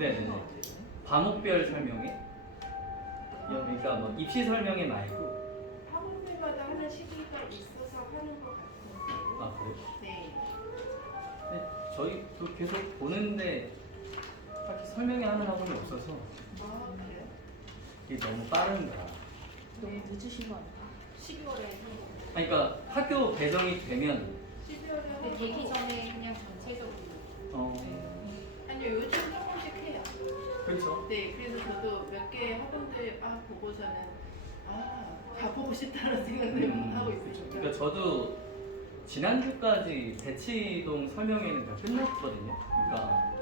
네네네. 과목별 설명회? 그러니까 뭐 입시 설명회 말고. 학원들마다 하는 시기가 있어서 하는 것 같은데. 아 그래요? 네. 네, 저희도 계속 보는데 딱히 설명회 하는 학원이 없어서 아 그래요? 이게 너무 빠른가. 너무 늦으신 거 아니에요? 12월에 하는 거. 아니, 그러니까 학교 배정이 되면 12월에 하는 근데 되기 거. 전에 그냥 전체적으로 아니요 요즘 조금씩 해요. 그렇죠. 네, 그래서 저도 몇 개 학원들 보고서는 가보고 싶다는 생각을 하고 있습니다. 그러니까 저도 지난주까지 대치동 설명회는 다 끝났거든요. 그러니까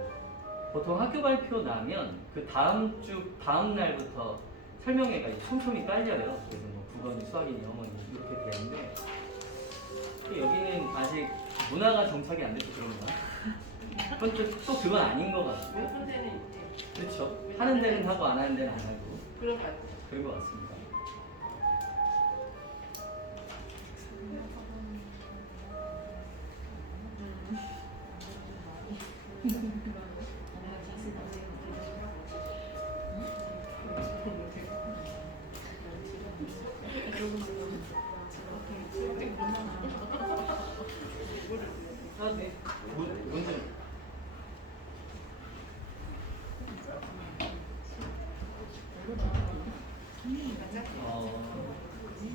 보통 학교 발표 나면 그 다음 주 다음 날부터 설명회가 촘촘히 깔려요. 그래서 뭐 국어니 수학이니 영어니 이렇게 되는데 여기는 아직 문화가 정착이 안 돼서 그런가? 그건 또 그건 아닌 것 같아요. 몇 군데는 있대요. 그렇죠. 하는 데는 하고 안 하는 데는 안 하고 그런 것 같아요. 그런 것 같습니다. 아, 네. 문제.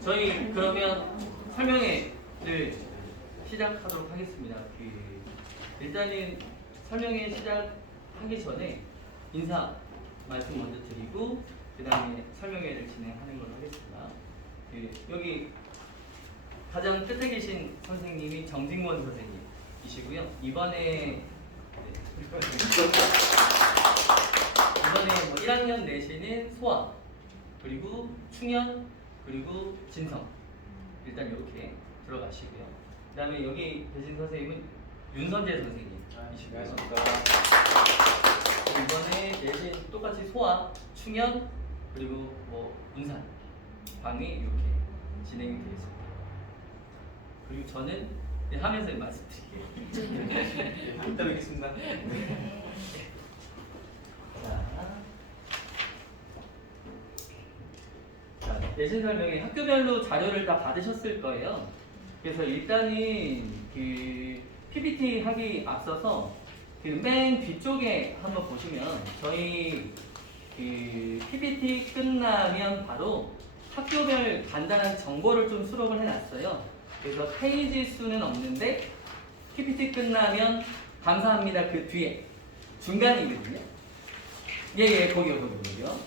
저희 그러면 설명회를 시작하도록 하겠습니다. 일단은 설명회 시작하기 전에 인사 말씀 먼저 드리고 그 다음에 설명회를 진행하는 걸로 하겠습니다. 여기 가장 끝에 계신 선생님이 정직원 선생님이시고요. 이번에 뭐 1학년 내시는 소아, 그리고 충현, 그리고 진성 일단 이렇게 들어가시고요. 그 다음에 여기 계신 선생님은 윤선재 선생님이시고요. 이번에 내신 똑같이 소아, 충현, 그리고 뭐 운산, 방위 이렇게 진행이 되겠습니다. 그리고 저는 하면서 말씀드릴게요. 이따 뵙겠습니다. 자, 내신 설명회 학교별로 자료를 다 받으셨을 거예요. 그래서 일단은 그 PPT 하기 앞서서 그 맨 뒤쪽에 한번 보시면 저희 그 PPT 끝나면 바로 학교별 간단한 정보를 좀 수록을 해놨어요. 그래서 페이지 수는 없는데 PPT 끝나면 감사합니다 그 뒤에 중간이거든요. 거기요.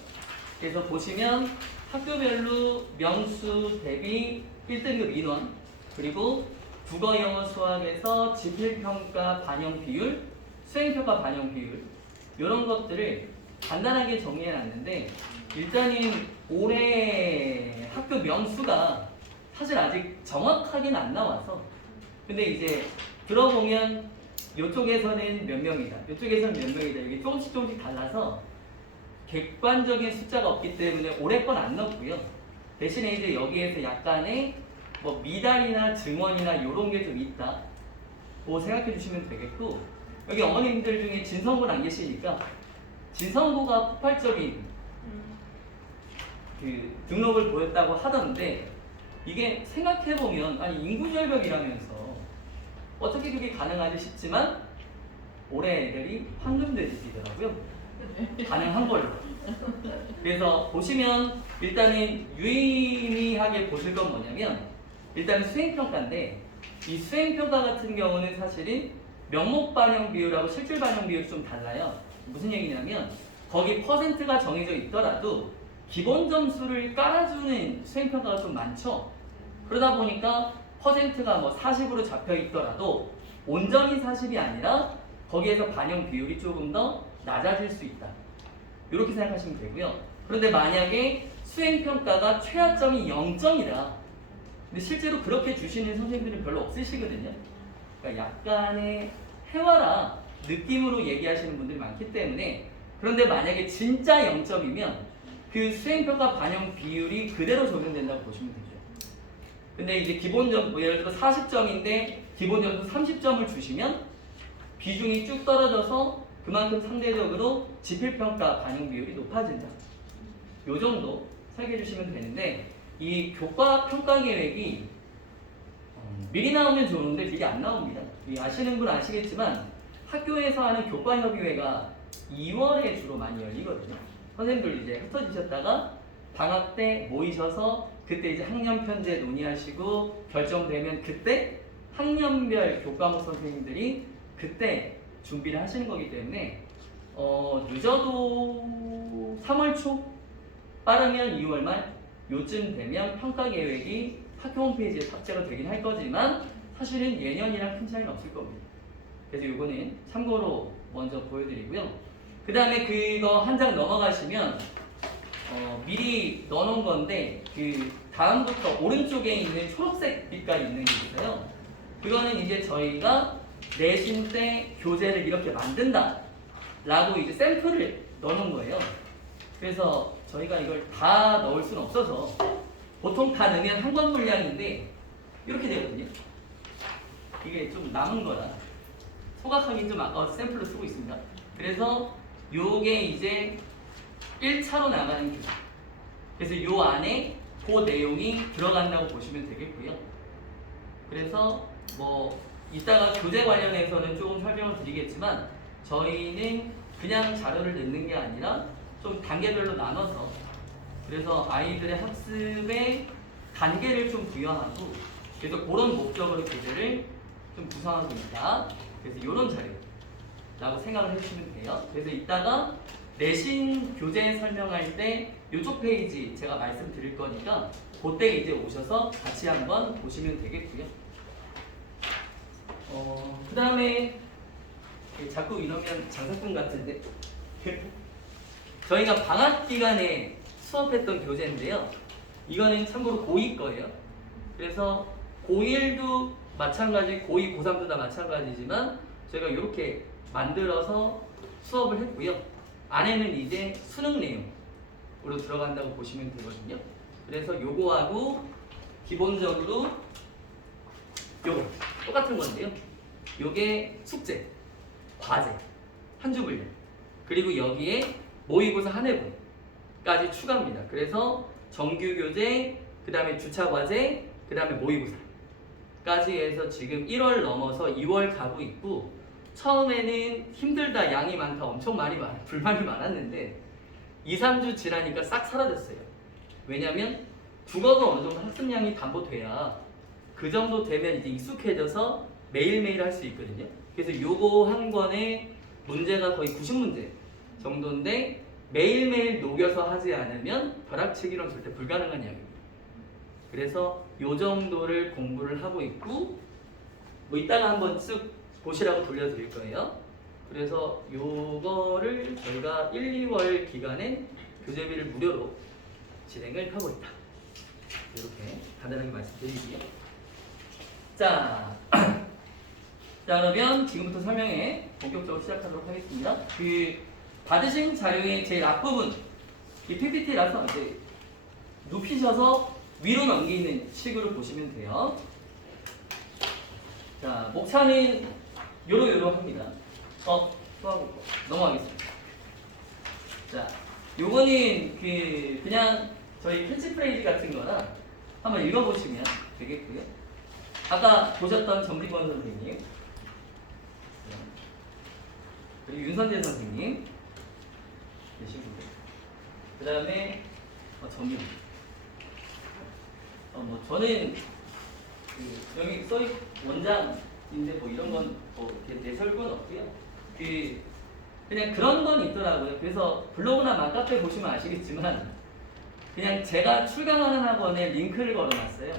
그래서 보시면 학교별로 명수 대비 1등급 인원, 그리고 국어, 영어, 수학에서 지필평가 반영 비율, 수행평가 반영 비율 이런 것들을 간단하게 정리해 놨는데 일단은 올해 학교 명수가 사실 아직 정확하게는 안 나와서 근데 이제 들어보면 이쪽에서는 몇 명이다, 이쪽에서는 몇 명이다 이게 조금씩 달라서 객관적인 숫자가 없기 때문에 올해 건 안 넣고요. 대신에 이제 여기에서 약간의 뭐 미달이나 증원이나 이런 게 좀 있다. 뭐 생각해 주시면 되겠고 여기 어머님들 중에 진성군 안 계시니까 진성구가 폭발적인 그 등록을 보였다고 하던데 이게 생각해 보면 아니 인구절벽이라면서 어떻게 그게 가능하지 싶지만 올해 애들이 황금돼지더라고요. 가능한 걸로. 그래서 보시면 일단은 유의미하게 보실 건 뭐냐면 일단 수행평가인데 이 수행평가 같은 경우는 사실은 명목 반영 비율하고 실질 반영 비율이 좀 달라요. 무슨 얘기냐면 거기 퍼센트가 정해져 있더라도 기본 점수를 깔아주는 수행평가가 좀 많죠. 그러다 보니까 퍼센트가 뭐 40으로 잡혀 있더라도 온전히 40이 아니라 거기에서 반영 비율이 조금 더 낮아질 수 있다. 이렇게 생각하시면 되고요. 그런데 만약에 수행평가가 최하점이 0점이다. 근데 실제로 그렇게 주시는 선생님들은 별로 없으시거든요. 그러니까 약간의 해와라 느낌으로 얘기하시는 분들이 많기 때문에 그런데 만약에 진짜 0점이면 그 수행평가 반영 비율이 그대로 적용된다고 보시면 되죠. 근데 이제 기본점, 뭐 예를 들어 40점인데 기본 점수 30점을 주시면 비중이 쭉 떨어져서 그만큼 상대적으로 지필평가 반영 비율이 높아진다. 요 정도 설계해 주시면 되는데 이 교과 평가 계획이 미리 나오면 좋은데 미리 안 나옵니다. 이 아시는 분 아시겠지만 학교에서 하는 교과 협의회가 2월에 주로 많이 열리거든요. 선생님들 이제 흩어지셨다가 방학 때 모이셔서 그때 이제 학년 편제 논의하시고 결정되면 그때 학년별 교과목 선생님들이 그때 준비를 하시는 거기 때문에 늦어도 3월 초, 빠르면 2월 말 요쯤 되면 평가 계획이 학교 홈페이지에 탑재가 되긴 할 거지만 사실은 예년이랑 큰 차이는 없을 겁니다. 그래서 이거는 참고로 먼저 보여드리고요. 그 다음에 그거 한 장 넘어가시면 미리 넣어놓은 건데 그 다음부터 오른쪽에 있는 초록색 빛깔 있는 게 있어요. 그거는 이제 저희가 내신 때 교재를 이렇게 만든다 라고 이제 샘플을 넣어놓은 거예요. 그래서 저희가 이걸 다 넣을 수는 없어서 보통 다 넣으면 한 권 분량인데 이렇게 되거든요. 이게 좀 남은 거라 소각하기 좀 아까워서 샘플로 쓰고 있습니다. 그래서 요게 이제 1차로 나가는 교재. 그래서 요 안에 그 내용이 들어간다고 보시면 되겠고요. 그래서 뭐 이따가 교재 관련해서는 조금 설명을 드리겠지만 저희는 그냥 자료를 넣는 게 아니라 좀 단계별로 나눠서 그래서 아이들의 학습에 단계를 좀 부여하고 그래서 그런 목적으로 교재를 좀 구성하고 있다. 그래서 이런 자료라고 생각을 해주시면 돼요. 그래서 이따가 내신 교재 설명할 때 이쪽 페이지 제가 말씀드릴 거니까 그때 이제 오셔서 같이 한번 보시면 되겠고요. 그 다음에 자꾸 이러면 장사꾼 같은데 저희가 방학 기간에 수업했던 교재인데요. 이거는 참고로 고2 거예요. 그래서 고1도 마찬가지, 고2, 고3도 다 마찬가지지만 저희가 이렇게 만들어서 수업을 했고요. 안에는 이제 수능 내용으로 들어간다고 보시면 되거든요. 그래서 요거하고 기본적으로 요거 똑같은 건데요. 요게 숙제, 과제, 한 주 분량 그리고 여기에 모의고사 한 회분까지 추가입니다. 그래서 정규 교재, 그 다음에 주차 과제, 그 다음에 모의고사까지 해서 지금 1월 넘어서 2월 가고 있고 처음에는 힘들다, 양이 많다, 엄청 불만이 많았는데 2, 3주 지나니까 싹 사라졌어요. 왜냐면 국어도 어느 정도 학습량이 담보돼야 그 정도 되면 이제 익숙해져서 매일매일 할 수 있거든요. 그래서 요거 한 권에 문제가 거의 90문제 정도인데 매일매일 녹여서 하지 않으면 벼락치기로는 절대 불가능한 이야기입니다. 그래서 요 정도를 공부를 하고 있고 뭐 이따가 한번 쓱 보시라고 돌려드릴 거예요. 그래서 요거를 저희가 1, 2월 기간에 교재비를 무료로 진행을 하고 있다. 이렇게 간단하게 말씀드리고요. 자, 그러면 지금부터 설명에 본격적으로 시작하도록 하겠습니다. 그 받으신 자료의 제일 앞부분 이 PPT라서 이제 눕히셔서 위로 넘기는 식으로 보시면 돼요. 자, 목차는 요러요러합니다. 넘어가겠습니다. 자, 요거는 그냥 저희 캐치프레이즈 같은 거나 한번 읽어보시면 되겠고요. 아까 보셨던 정직원 선생님, 그리고 윤선재 선생님 계시고, 그 다음에 정윤. 뭐 저는 여기 써있 원장인데 뭐 이런 건뭐 내설 건 없고요. 그냥 그런 건 있더라고요. 그래서 블로그나 맘카페 보시면 아시겠지만 그냥 제가 출강하는 학원에 링크를 걸어놨어요.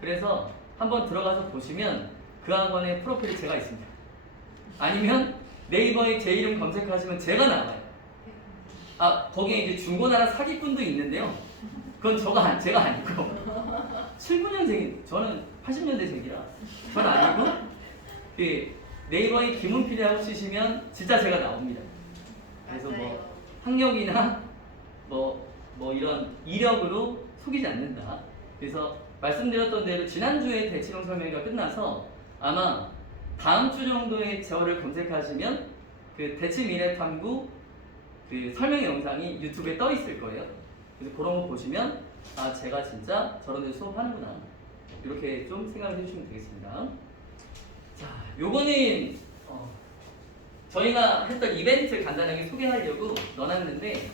그래서 한번 들어가서 보시면 그 학원의 프로필이 제가 있습니다. 아니면 네이버에 제 이름 검색하시면 제가 나와요. 거기에 이제 중고나라 사기꾼도 있는데요. 그건 제가 아니고 79년생인 저는 80년대생이라 전 아니고 네이버에 김은필이라고 치시면 진짜 제가 나옵니다. 그래서 뭐 학력이나 뭐 이런 이력으로 속이지 않는다. 그래서 말씀드렸던 대로 지난주에 대치동 설명회가 끝나서 아마 다음 주 정도에 저를 검색하시면 그 대치 미래 탐구 그 설명 영상이 유튜브에 떠 있을 거예요. 그래서 그런 거 보시면 아 제가 진짜 저런 데 수업하는구나 이렇게 좀 생각을 해주시면 되겠습니다. 자, 요거는 저희가 했던 이벤트 간단하게 소개하려고 넣어놨는데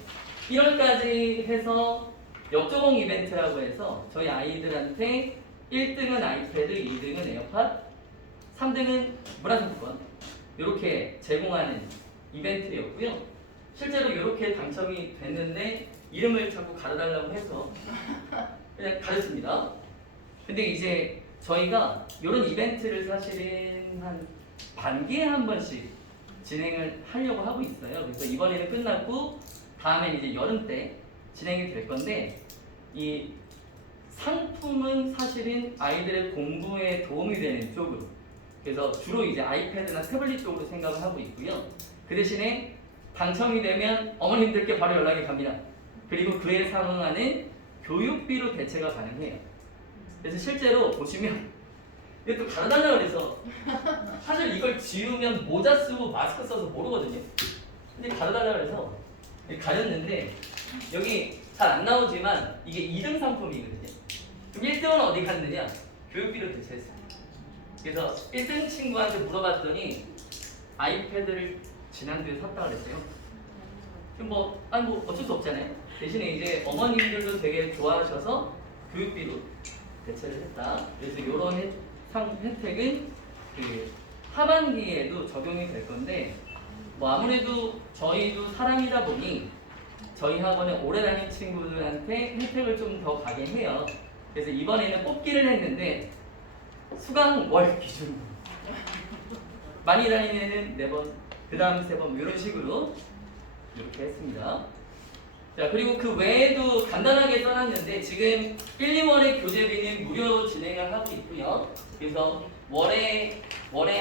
1월까지 해서 역조공 이벤트라고 해서 저희 아이들한테 1등은 아이패드, 2등은 에어팟, 3등은 문화상품권 이렇게 제공하는 이벤트였고요. 실제로 이렇게 당첨이 됐는데 이름을 자꾸 가려달라고 해서 그냥 가렸습니다. 근데 이제 저희가 이런 이벤트를 사실은 한 반기에 한 번씩 진행을 하려고 하고 있어요. 그래서 이번에는 끝났고 다음에 이제 여름 때 진행이 될 건데 이 상품은 사실은 아이들의 공부에 도움이 되는 쪽으로 그래서 주로 이제 아이패드나 태블릿 쪽으로 생각을 하고 있고요. 그 대신에 당첨이 되면 어머님들께 바로 연락이 갑니다. 그리고 그에 상응하는 교육비로 대체가 가능해요. 그래서 실제로 보시면 이것도 가려달라고 그래서 사실 이걸 지우면 모자 쓰고 마스크 써서 모르거든요. 근데 가려달라고 그래서 가렸는데 여기 잘 안 나오지만 이게 2등 상품이거든요. 그럼 1등은 어디 갔느냐? 교육비로 대체했어요. 그래서 1등 친구한테 물어봤더니 아이패드를 지난주에 샀다 그랬어요. 그럼 뭐 어쩔 수 없잖아요. 대신에 이제 어머님들도 되게 좋아하셔서 교육비로 대체를 했다. 그래서 이런 혜택은 그 하반기에도 적용이 될 건데 뭐 아무래도 저희도 사람이다 보니 저희 학원에 오래 다닌 친구들한테 혜택을 좀 더 가게 해요. 그래서 이번에는 뽑기를 했는데 수강 월 기준으로 많이 다니는 애는 4번, 그 다음 3번 이런 식으로 이렇게 했습니다. 자, 그리고 그 외에도 간단하게 써놨는데 지금 1, 2월에 교재비는 무료로 진행을 하고 있고요. 그래서 월에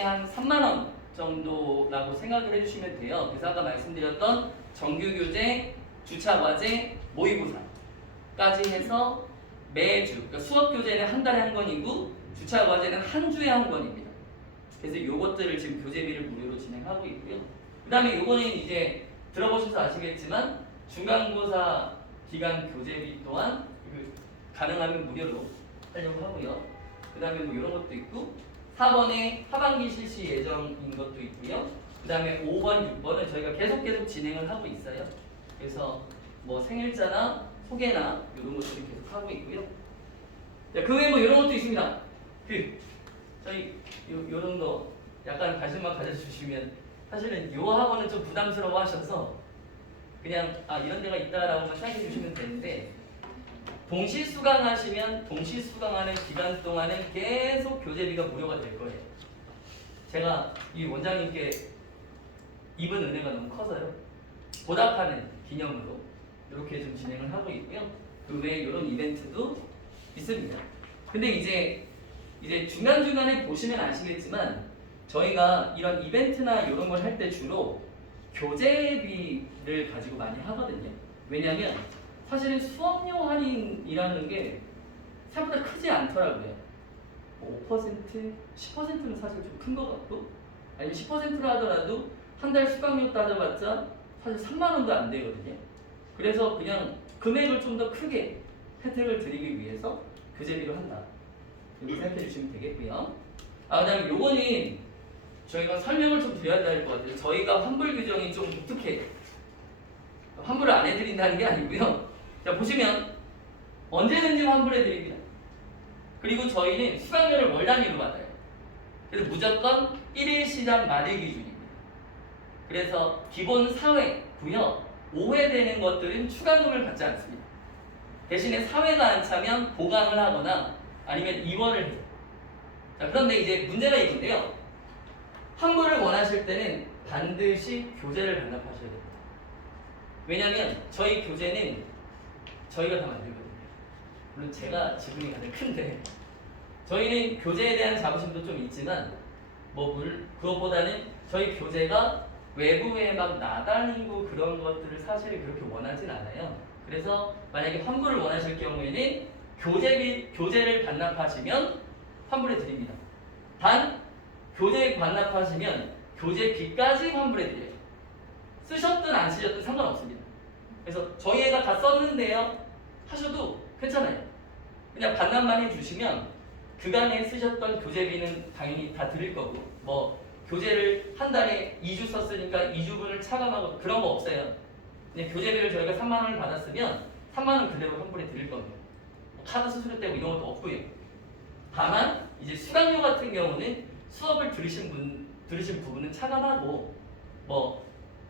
한 3만 원 정도라고 생각을 해주시면 돼요. 그래서 아까 말씀드렸던 정규교재, 주차과제, 모의고사까지 해서 매주 그러니까 수업교재는 한 달에 한 권이고 주차과제는 한 주에 한 권입니다. 그래서 요것들을 지금 교재비를 무료로 진행하고 있고요. 그 다음에 요거는 이제 들어보셔서 아시겠지만 중간고사 기간 교재비 또한 가능하면 무료로 하려고 하고요. 그 다음에 뭐 이런 것도 있고 4번에 하반기 실시 예정인 것도 있고요. 그 다음에 5번, 6번은 저희가 계속 진행을 하고 있어요. 그래서 뭐 생일자나 소개나 이런 것들을 계속 하고 있고요. 자, 그 외에 뭐 이런 것도 있습니다. 저희 요런 거 약간 관심만 가져주시면 사실은 요 학원은 좀 부담스러워 하셔서 그냥 이런 데가 있다라고만 생각해 주시면 되는데 동시 수강하시면 동시 수강하는 기간 동안은 계속 교재비가 무료가 될 거예요. 제가 이 원장님께 입은 은혜가 너무 커서요. 보답하는 기념으로 이렇게 좀 진행을 하고 있고요. 그 외에 이런 이벤트도 있습니다. 근데 이제 중간중간에 보시면 아시겠지만 저희가 이런 이벤트나 이런 걸 할 때 주로 교재비를 가지고 많이 하거든요. 왜냐하면 사실은 수업료 할인이라는 게 생각보다 크지 않더라고요. 5%, 10%는 사실 좀 큰 것 같고 아니면 10%를 하더라도 한 달 수강료 따져봤자 사실 3만 원도 안 되거든요. 그래서 그냥 금액을 좀 더 크게 혜택을 드리기 위해서 교재비로 한다. 이렇게 생각해 주시면 되겠고요. 그 다음에 요거는 저희가 설명을 좀 드려야 될 것 같아요. 저희가 환불 규정이 좀 독특해요. 환불을 안 해드린다는 게 아니고요. 자, 보시면 언제든지 환불해 드립니다. 그리고 저희는 수강료를 월 단위로 받아요. 그래서 무조건 1일 시장 만일 기준입니다. 그래서 기본 4회, 부여, 5회 되는 것들은 추가금을 받지 않습니다. 대신에 4회가 안 차면 보강을 하거나 아니면 입원을 해요. 자, 그런데 이제 문제가 있는데요. 환불을 원하실 때는 반드시 교재를 반납하셔야 됩니다. 왜냐하면 저희 교재는 저희가 다 만들거든요. 물론 제가 지분이 가장 큰데 저희는 교재에 대한 자부심도 좀 있지만 그것보다는 저희 교재가 외부에 막 나다니고 그런 것들을 사실 그렇게 원하진 않아요. 그래서 만약에 환불을 원하실 경우에는 교재를 반납하시면 환불해 드립니다. 단 교재 반납하시면 교재비까지 환불해 드려요. 다 썼는데요 하셔도 괜찮아요. 그냥 반납만 해주시면 그간에 쓰셨던 교재비는 당연히 다 드릴 거고, 뭐 교재를 한 달에 2주 썼으니까 2주분을 차감하고 그런 거 없어요. 그냥 교재비를 저희가 3만 원을 받았으면 3만 원 그대로 환불해 드릴 겁니다. 카드 수수료 떼고 이런 것도 없고요. 다만 이제 수강료 같은 경우는 수업을 들으신 부분은 차감하고,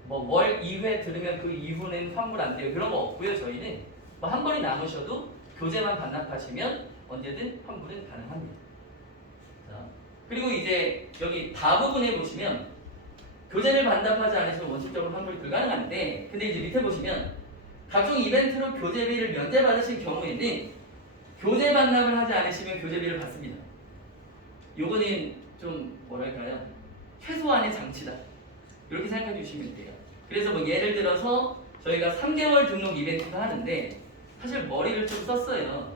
월 2회 들으면 그 이후는 환불 안 돼요. 그런 거 없고요. 저희는 뭐 한 번이 남으셔도 교재만 반납하시면 언제든 환불은 가능합니다. 자, 그리고 이제 여기 다 부분에 보시면 교재를 반납하지 않으시면 원칙적으로 환불이 불가능한데, 근데 이제 밑에 보시면 각종 이벤트로 교재비를 면제받으신 경우에는 교재 반납을 하지 않으시면 교재비를 받습니다. 요거는 좀 뭐랄까요? 최소한의 장치다. 이렇게 생각해 주시면 돼요. 그래서 뭐 예를 들어서 저희가 3개월 등록 이벤트가 하는데 사실 머리를 좀 썼어요.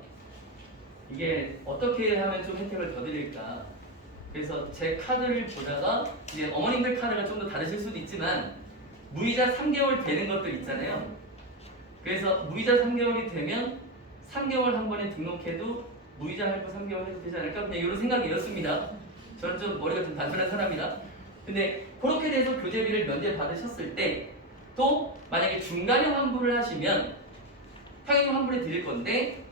이게 어떻게 하면 좀 혜택을 더 드릴까? 그래서 제 카드를 보다가 이제 어머님들 카드가 좀 더 다르실 수도 있지만 무이자 3개월 되는 것들 있잖아요. 그래서 무이자 3개월이 되면 3개월 한 번에 등록해도 무이자 할부 3개월 해도 되지 않을까? 그냥 이런 생각이었습니다. 저는 좀 머리가 좀 단순한 사람이라. 근데 그렇게 돼서 교재비를 면제 받으셨을 때 또 만약에 중간에 환불을 하시면 당연히 환불해 드릴 건데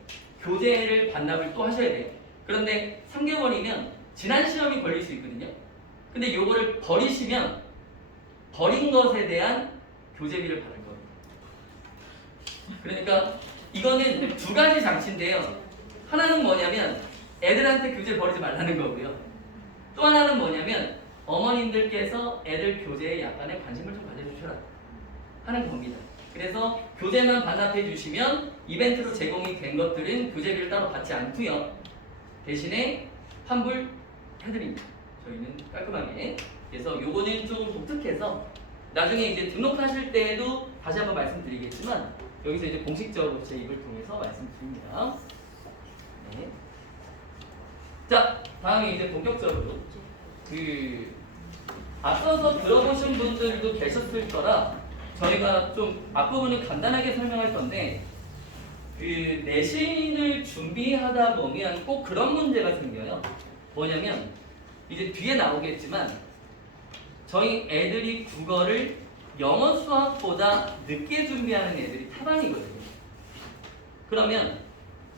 교재를 반납을 또 하셔야 돼요. 그런데 3개월이면 지난 시험이 걸릴 수 있거든요. 근데 요거를 버리시면 버린 것에 대한 교재비를 받을 거예요. 그러니까 이거는 두 가지 장치인데요. 하나는 뭐냐면 애들한테 교재 버리지 말라는 거고요. 또 하나는 뭐냐면 어머님들께서 애들 교재에 약간의 관심을 좀 가져주셔라 하는 겁니다. 그래서 교재만 반납해 주시면 이벤트로 제공이 된 것들은 교재비를 따로 받지 않고요. 대신에 환불 해드립니다. 저희는 깔끔하게. 그래서 요거는 좀 독특해서 나중에 이제 등록하실 때에도 다시 한번 말씀드리겠지만 여기서 이제 공식적으로 제 입을 통해서 말씀드립니다. 네. 자, 다음에 이제 본격적으로 앞서서 들어보신 분들도 계셨을 거라 저희가 좀 앞부분을 간단하게 설명할 건데 내신을 준비하다 보면 꼭 그런 문제가 생겨요. 뭐냐면 이제 뒤에 나오겠지만 저희 애들이 국어를 영어 수학보다 늦게 준비하는 애들이 태반이거든요. 그러면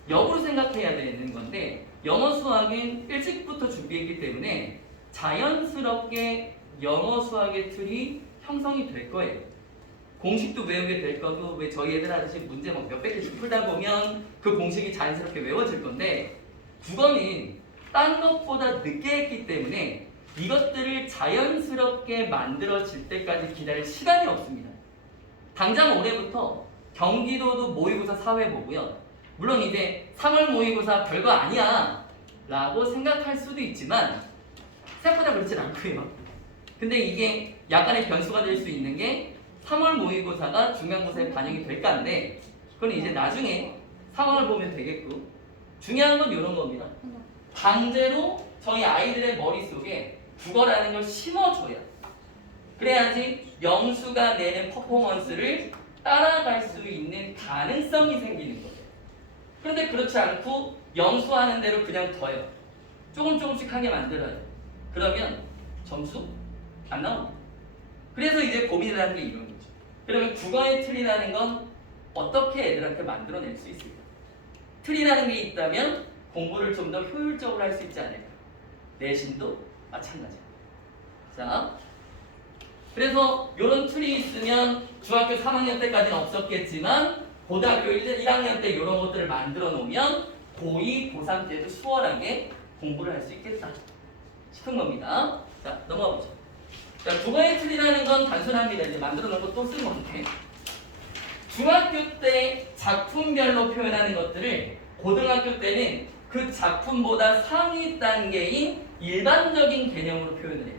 역으로 생각해야 되는 건데 영어 수학은 일찍부터 준비했기 때문에 자연스럽게 영어 수학의 틀이 형성이 될 거예요. 공식도 외우게 될 거고 왜 저희 애들 하듯이 문제 막 몇백 개씩 풀다 보면 그 공식이 자연스럽게 외워질 건데 국어는 딴 것보다 늦게 했기 때문에 이것들을 자연스럽게 만들어질 때까지 기다릴 시간이 없습니다. 당장 올해부터 경기도도 모의고사 4회 보고요. 물론 이제 3월 모의고사 별거 아니야 라고 생각할 수도 있지만 생각보다 그렇진 않고요. 근데 이게 약간의 변수가 될 수 있는 게 3월 모의고사가 중간고사에 반영이 될까인데 그건 이제 나중에 상황을 보면 되겠고 중요한 건 이런 겁니다. 강제로 저희 아이들의 머릿속에 국어라는 걸 심어줘야 그래야지 영수가 내는 퍼포먼스를 따라갈 수 있는 가능성이 생기는 거죠. 그런데 그렇지 않고 영수하는 대로 그냥 둬요. 조금씩 하게 만들어요. 그러면 점수 안 나옵니다. 그래서 이제 고민을 하는 게 이런 거죠. 그러면 국어의 틀이라는 건 어떻게 애들한테 만들어낼 수 있을까? 틀이라는 게 있다면 공부를 좀 더 효율적으로 할 수 있지 않을까? 내신도 마찬가지입니다. 자, 그래서 이런 틀이 있으면 중학교 3학년 때까지는 없었겠지만 고등학교 1학년 때 이런 것들을 만들어 놓으면 고2, 고3 때도 수월하게 공부를 할 수 있겠다 싶은 겁니다. 자, 넘어가 보죠. 자, 국어의 틀이라는 건 단순합니다. 이제 만들어 놓은 거 또 쓰는 건데 중학교 때 작품별로 표현하는 것들을 고등학교 때는 그 작품보다 상위 단계인 일반적인 개념으로 표현을 해요.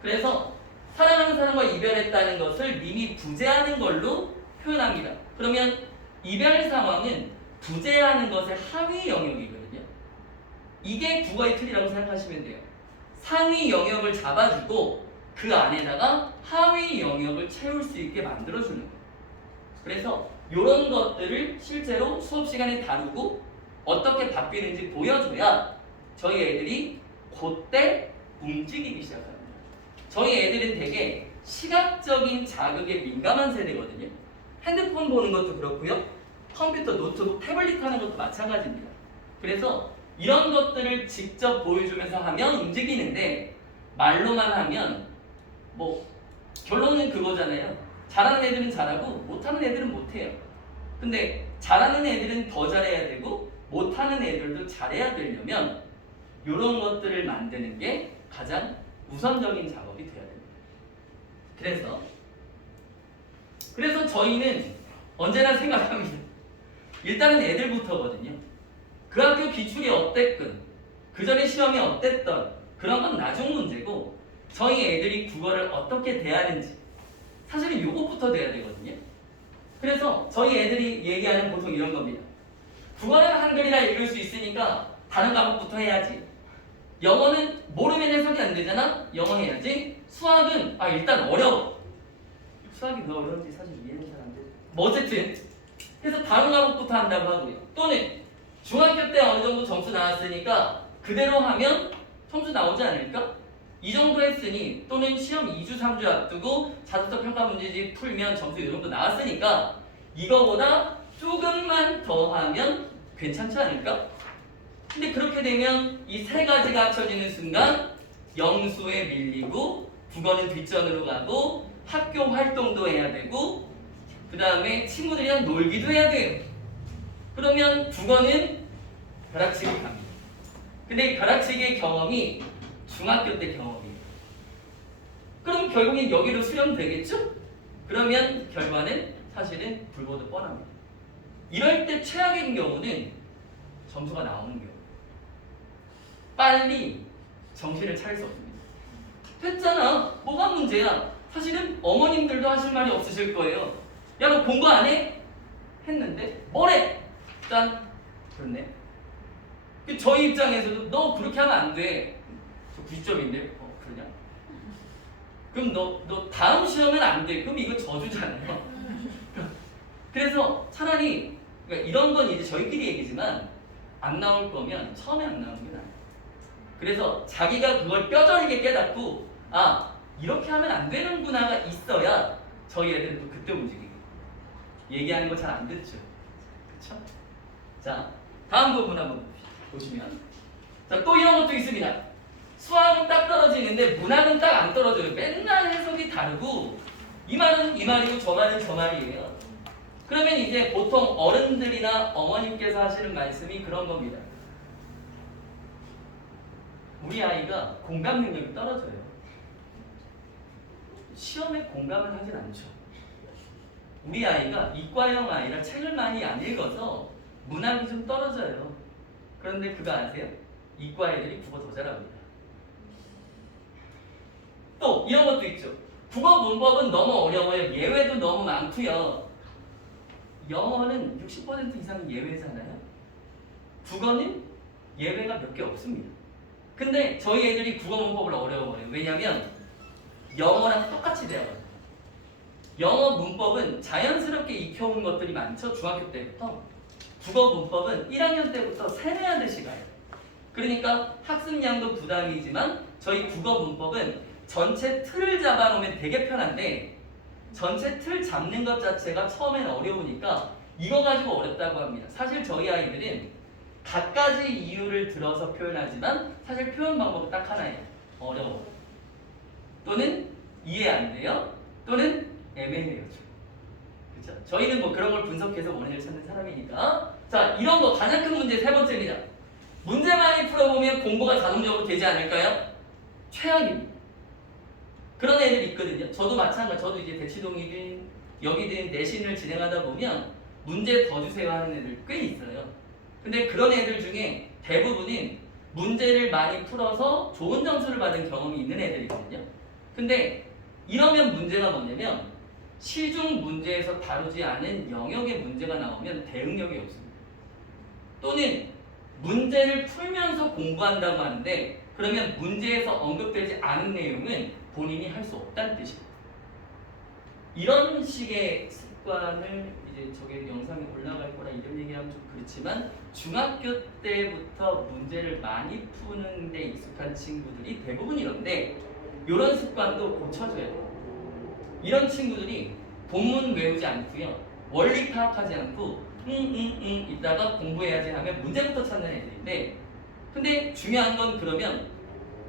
그래서 사랑하는 사람과 이별했다는 것을 미리 부재하는 걸로 표현합니다. 그러면 이별 상황은 부재하는 것의 하위 영역이거든요. 이게 국어의 틀이라고 생각하시면 돼요. 상위 영역을 잡아주고 그 안에다가 하위 영역을 채울 수 있게 만들어주는 거예요. 그래서 이런 것들을 실제로 수업 시간에 다루고 어떻게 바뀌는지 보여줘야 저희 애들이 그때 움직이기 시작합니다. 저희 애들은 되게 시각적인 자극에 민감한 세대거든요. 핸드폰 보는 것도 그렇고요. 컴퓨터, 노트북, 태블릿 하는 것도 마찬가지입니다. 그래서 이런 것들을 직접 보여주면서 하면 움직이는데 말로만 하면 뭐 결론은 그거잖아요. 잘하는 애들은 잘하고 못하는 애들은 못해요. 근데 잘하는 애들은 더 잘해야 되고 못하는 애들도 잘해야 되려면 이런 것들을 만드는 게 가장 우선적인 작업이 돼야 됩니다. 그래서 저희는 언제나 생각합니다. 일단은 애들부터거든요. 그 학교 기출이 어땠든 그 전에 시험이 어땠던 그런 건 나중 문제고 저희 애들이 국어를 어떻게 대하는지 사실은 요것부터 돼야 되거든요. 그래서 저희 애들이 얘기하는 보통 이런 겁니다. 국어는 한글이라 읽을 수 있으니까 다른 과목부터 해야지. 영어는 모르면 해석이 안 되잖아. 영어 해야지. 수학은 일단 어려워. 수학이 더 어려운지 사실 이해는 잘 안 돼. 뭐 어쨌든 그래서 다른 과목부터 한다고 하고요. 또는 중학교 때 어느 정도 점수 나왔으니까 그대로 하면 점수 나오지 않을까? 이 정도 했으니 또는 시험 2주 3주 앞두고 자소서 평가 문제집 풀면 점수 이 정도 나왔으니까 이거보다 조금만 더 하면 괜찮지 않을까? 근데 그렇게 되면 이 세 가지가 합쳐지는 순간 영수에 밀리고 국어는 뒷전으로 가고 학교 활동도 해야 되고 그 다음에 친구들이랑 놀기도 해야 돼요. 그러면 국어는 벼락치기 갑니다. 근데 이 벼락치기의 경험이 중학교 때 경험이에요. 그럼 결국엔 여기로 수렴되겠죠? 그러면 결과는 사실은 불보듯 뻔합니다. 이럴 때 최악의 경우는 점수가 나오는 경우. 빨리 정신을 차릴 수 없습니다. 됐잖아. 뭐가 문제야? 사실은 어머님들도 하실 말이 없으실 거예요. 야, 너 공부 안 해? 했는데 뭐래? 일단 그렇네. 저희 입장에서도 너 그렇게 하면 안 돼. 저 90점인데? 그러냐? 그럼 너 다음 시험은 안 돼. 그럼 이거 저주잖아요. 그래서 차라리 그러니까 이런 건 이제 저희끼리 얘기지만 안 나올 거면 처음에 안 나오는 게 나아요. 그래서 자기가 그걸 뼈저리게 깨닫고 이렇게 하면 안 되는구나가 있어야 저희 애들은 또 그때 움직이고 얘기하는 거 잘 안 듣죠. 그렇죠? 자, 다음 부분 한번 보시면 자, 또 이런 것도 있습니다. 수학은 딱 떨어지는데 문학은 딱 안 떨어져요. 맨날 해석이 다르고 이 말은 이 말이고 저 말은 저 말이에요. 그러면 이제 보통 어른들이나 어머님께서 하시는 말씀이 그런 겁니다. 우리 아이가 공감 능력이 떨어져요. 시험에 공감을 하진 않죠. 우리 아이가 이과형 아이라 책을 많이 안 읽어서 문학이 좀 떨어져요. 그런데 그거 아세요? 이과 애들이 국어 더 잘합니다. 또 이런 것도 있죠. 국어 문법은 너무 어려워요. 예외도 너무 많고요. 영어는 60% 이상이 예외잖아요. 국어는 예외가 몇 개 없습니다. 근데 저희 애들이 국어 문법을 어려워해요. 왜냐하면 영어랑 똑같이 돼요. 영어 문법은 자연스럽게 익혀온 것들이 많죠. 중학교 때부터. 국어 문법은 1학년 때부터 세뇌하듯이 가요. 그러니까 학습량도 부담이지만 저희 국어 문법은 전체 틀을 잡아놓으면 되게 편한데 전체 틀 잡는 것 자체가 처음엔 어려우니까 이거 가지고 어렵다고 합니다. 사실 저희 아이들은 갖가지 이유를 들어서 표현하지만 사실 표현 방법은 딱 하나예요. 어려워. 또는 이해 안 돼요. 또는 애매해요. 그렇죠? 저희는 뭐 그런 걸 분석해서 원인을 찾는 사람이니까. 자, 이런 거 가장 큰 문제 세 번째입니다. 문제 많이 풀어보면 공부가 자동적으로 되지 않을까요? 최악입니다. 그런 애들이 있거든요. 저도 마찬가지. 저도 이제 대치동이든 여기든 내신을 진행하다 보면 문제 더 주세요 하는 애들 꽤 있어요. 근데 그런 애들 중에 대부분은 문제를 많이 풀어서 좋은 점수를 받은 경험이 있는 애들이거든요. 근데 이러면 문제가 뭐냐면 시중 문제에서 다루지 않은 영역의 문제가 나오면 대응력이 없습니다. 또는 문제를 풀면서 공부한다고 하는데 그러면 문제에서 언급되지 않은 내용은 본인이 할 수 없다는 뜻입니다. 이런 식의 습관을 이제 저게 영상에 올라갈 거라 이런 얘기하면 좀 그렇지만 중학교 때부터 문제를 많이 푸는 데 익숙한 친구들이 대부분 이런데 이런 습관도 고쳐줘야 돼요. 이런 친구들이 본문 외우지 않고요. 원리 파악하지 않고 이따가 공부해야지 하면 문제부터 찾는 애들인데 근데 중요한 건 그러면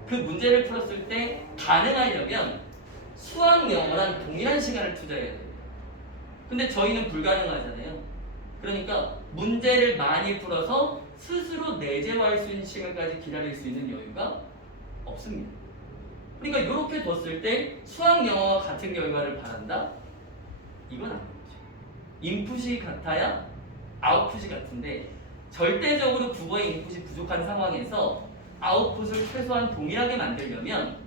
그 문제를 풀었을 때 가능하려면 수학 영어랑 동일한 시간을 투자해야 돼요. 근데 저희는 불가능하잖아요. 그러니까 문제를 많이 풀어서 스스로 내재화할 수 있는 시간까지 기다릴 수 있는 여유가 없습니다. 그러니까 이렇게 뒀을 때 수학 영어와 같은 결과를 바란다? 이건 아니죠. 인풋이 같아야 아웃풋이 같은데 절대적으로 국어의 인풋이 부족한 상황에서 아웃풋을 최소한 동일하게 만들려면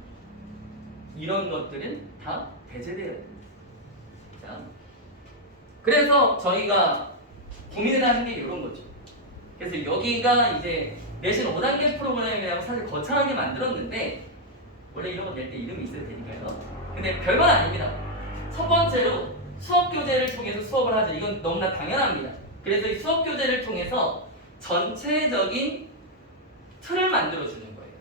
이런 것들은 다 배제돼야 됩니다. 자, 그래서 저희가 고민을 하는 게 이런 거죠. 그래서 여기가 이제 내신 5단계 프로그램이라고 사실 거창하게 만들었는데 원래 이런 거 낼 때 이름이 있어야 되니까요. 근데 별건 아닙니다. 첫 번째로 수업 교재를 통해서 수업을 하죠. 이건 너무나 당연합니다. 그래서 이 수업 교재를 통해서 전체적인 틀을 만들어주는 거예요.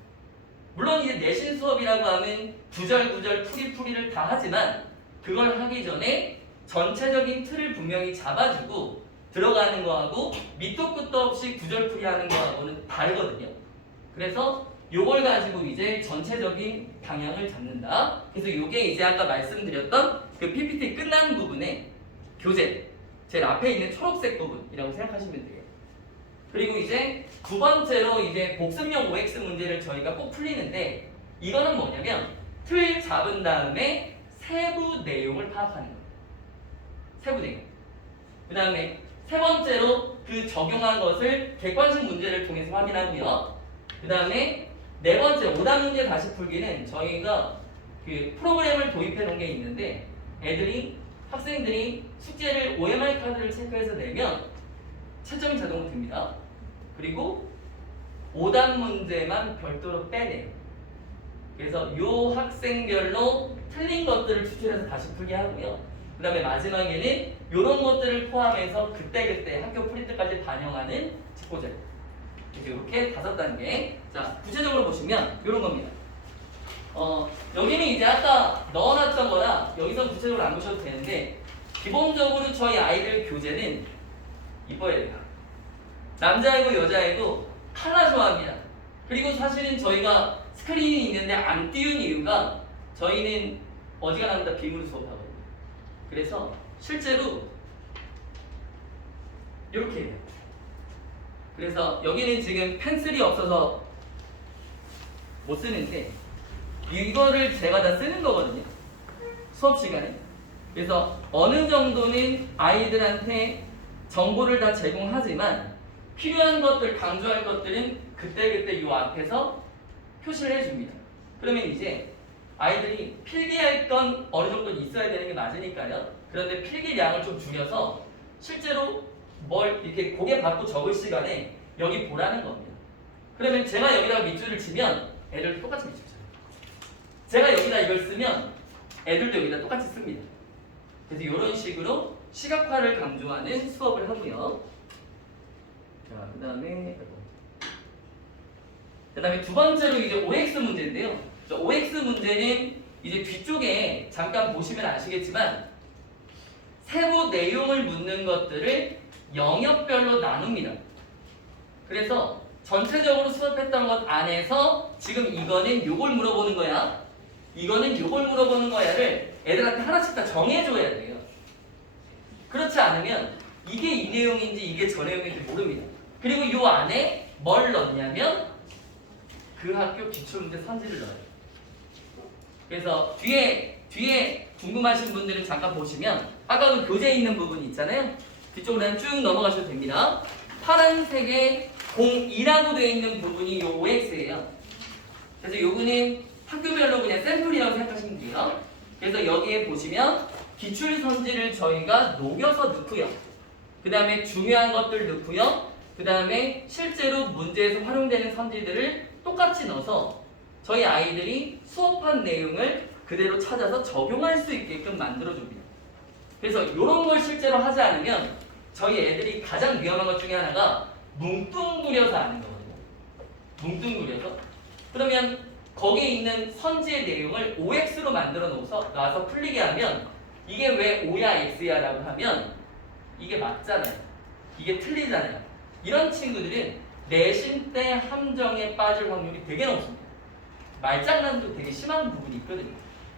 물론 이제 내신 수업이라고 하면 구절구절 풀이를 다 하지만 그걸 하기 전에 전체적인 틀을 분명히 잡아주고 들어가는 거하고 밑도 끝도 없이 구절풀이 하는 거하고는 다르거든요. 그래서 요걸 가지고 이제 전체적인 방향을 잡는다. 그래서 요게 이제 아까 말씀드렸던 그 PPT 끝난 부분에 교재 제일 앞에 있는 초록색 부분이라고 생각하시면 돼요. 그리고 이제 두 번째로 이제 복습형 OX 문제를 저희가 꼭 풀리는데 이거는 뭐냐면 틀 잡은 다음에 세부 내용을 파악하는 거예요. 세부 내용. 그 다음에 세 번째로 그 적용한 것을 객관식 문제를 통해서 확인하고요. 그 다음에 네 번째 5단 문제 다시 풀기는 저희가 그 프로그램을 도입해 놓은 게 있는데 학생들이 숙제를 OMR 카드를 체크해서 내면 채점이 자동으로 됩니다. 그리고 5단 문제만 별도로 빼내요. 그래서 요 학생별로 틀린 것들을 추출해서 다시 풀게 하고요. 그 다음에 마지막에는 이런 것들을 포함해서 그때그때 학교 프린트까지 반영하는 직보제. 이렇게 5단계. 자, 구체적으로 보시면 이런 겁니다. 여기는 이제 아까 넣어놨던 거라 여기서 구체적으로 안 보셔도 되는데 기본적으로 저희 아이들 교재는 이뻐야 돼요. 남자애고 여자애고 하나 좋아합니다. 그리고 사실은 저희가 스크린이 있는데 안 띄운 이유가 저희는 어지간합니다. 비밀 수업하거든요. 그래서 실제로 이렇게 해요. 그래서 여기는 지금 펜슬이 없어서 못 쓰는데 이거를 제가 다 쓰는 거거든요. 수업 시간에. 그래서 어느 정도는 아이들한테 정보를 다 제공하지만 필요한 것들, 강조할 것들은 그때그때 요 앞에서 표시를 해줍니다. 그러면 이제 아이들이 필기할 건 어느 정도 있어야 되는 게 맞으니까요. 그런데 필기량을 좀 줄여서 실제로 뭘 이렇게 고개 받고 적을 시간에 여기 보라는 겁니다. 그러면 제가 여기다가 밑줄을 치면 애들도 똑같이 밑줄 쳐요. 제가 여기다 이걸 쓰면 애들도 여기다 똑같이 씁니다. 그래서 이런 식으로 시각화를 강조하는 수업을 하고요. 자, 그 다음에 두 번째로 이제 OX 문제인데요. OX 문제는 이제 뒤쪽에 잠깐 보시면 아시겠지만 세부 내용을 묻는 것들을 영역별로 나눕니다. 그래서 전체적으로 수업했던 것 안에서 지금 이거는 요걸 물어보는 거야. 이거는 요걸 물어보는 거야를 애들한테 하나씩 다 정해줘야 돼요. 그렇지 않으면 이게 이 내용인지 이게 저 내용인지 모릅니다. 그리고 요 안에 뭘 넣냐면 그 학교 기출문제 선지를 넣어요. 그래서 뒤에 궁금하신 분들은 잠깐 보시면 아까 그 교재에 있는 부분이 있잖아요. 뒤쪽으로 쭉 넘어가셔도 됩니다. 파란색에 02라고 되어 있는 부분이 요 OX예요. 그래서 요거는 학교별로 그냥 샘플이라고 생각하시면 돼요. 그래서 여기에 보시면 기출 선지를 저희가 녹여서 넣고요. 그 다음에 중요한 것들 넣고요. 그 다음에 실제로 문제에서 활용되는 선지들을 똑같이 넣어서 저희 아이들이 수업한 내용을 그대로 찾아서 적용할 수 있게끔 만들어줍니다. 그래서 이런 걸 실제로 하지 않으면 저희 애들이 가장 위험한 것 중에 하나가 뭉뚱그려서 하는 거거든요. 뭉뚱그려서. 그러면 거기에 있는 선지의 내용을 OX로 만들어 놔서 풀리게 하면 이게 왜 O야 X야 라고 하면 이게 맞잖아요. 이게 틀리잖아요. 이런 친구들은 내신 때 함정에 빠질 확률이 되게 높습니다. 말장난도 되게 심한 부분이 있거든요.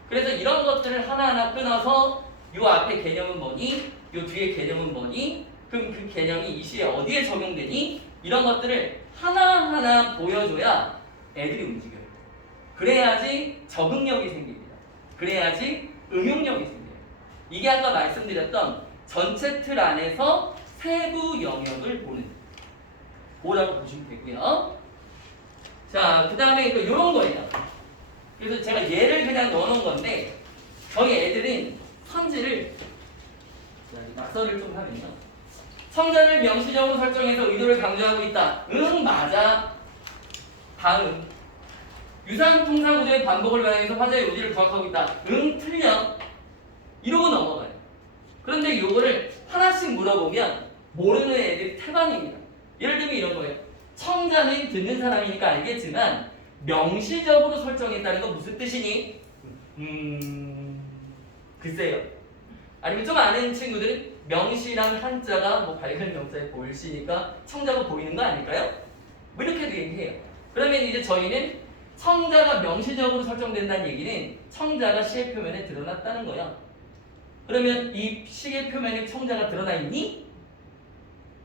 그래서 이런 것들을 하나하나 끊어서 요 앞에 개념은 뭐니? 요 뒤에 개념은 뭐니? 그럼 그 개념이 이 시에 어디에 적용되니? 이런 것들을 하나하나 보여줘야 애들이 움직여요. 그래야지 적응력이 생깁니다. 그래야지 응용력이 생겨요. 이게 아까 말씀드렸던 전체 틀 안에서 세부 영역을 보는 거라고 보시면 되고요. 자, 그 다음에 이런 거예요. 그래서 제가 얘를 그냥 넣어놓은 건데 저희 애들은 선지를 낙서를 좀 하면요. 청자를 명시적으로 설정해서 의도를 강조하고 있다. 응, 맞아. 다음. 유사한 통사 구조의 반복을 반영해서 화자의 의지를 부각하고 있다. 응, 틀려. 이러고 넘어가요. 그런데 이거를 하나씩 물어보면 모르는 애들이 태반입니다. 예를 들면 이런 거예요. 청자는 듣는 사람이니까 알겠지만 명시적으로 설정했다는 건 무슨 뜻이니? 글쎄요. 아니면 좀 아는 친구들은 명시란 한자가 뭐 밝은 명자에 보일시니까 청자가 보이는 거 아닐까요? 뭐 이렇게도 얘기해요. 그러면 이제 저희는 청자가 명시적으로 설정된다는 얘기는 청자가 시의 표면에 드러났다는 거야. 그러면 이 시의 표면에 청자가 드러나 있니?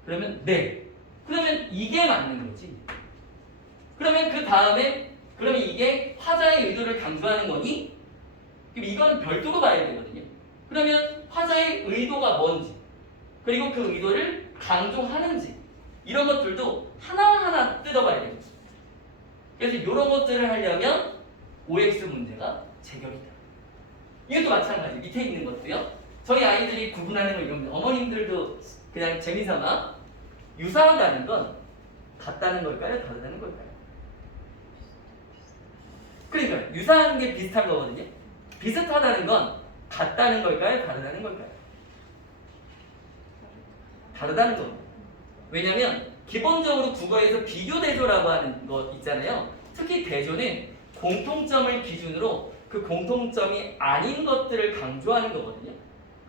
그러면 네. 그러면 이게 맞는 거지. 그러면 그 다음에 그러면 이게 화자의 의도를 강조하는 거니? 그럼 이건 별도로 봐야 되거든요. 그러면 화자의 의도가 뭔지 그리고 그 의도를 강조하는지 이런 것들도 하나하나 뜯어봐야 됩니다. 그래서 이런 것들을 하려면 OX 문제가 제격이다. 이것도 마찬가지. 밑에 있는 것도요. 저희 아이들이 구분하는 거 이런 거 어머님들도 그냥 재미삼아 유사하다는 건 같다는 걸까요? 다르다는 걸까요? 그러니까 유사한 게 비슷한 거거든요. 비슷하다는 건 같다는 걸까요? 다르다는 걸까요? 다르다는 겁니다. 왜냐면 기본적으로 국어에서 비교대조라고 하는 거 있잖아요. 특히 대조는 공통점을 기준으로 그 공통점이 아닌 것들을 강조하는 거거든요.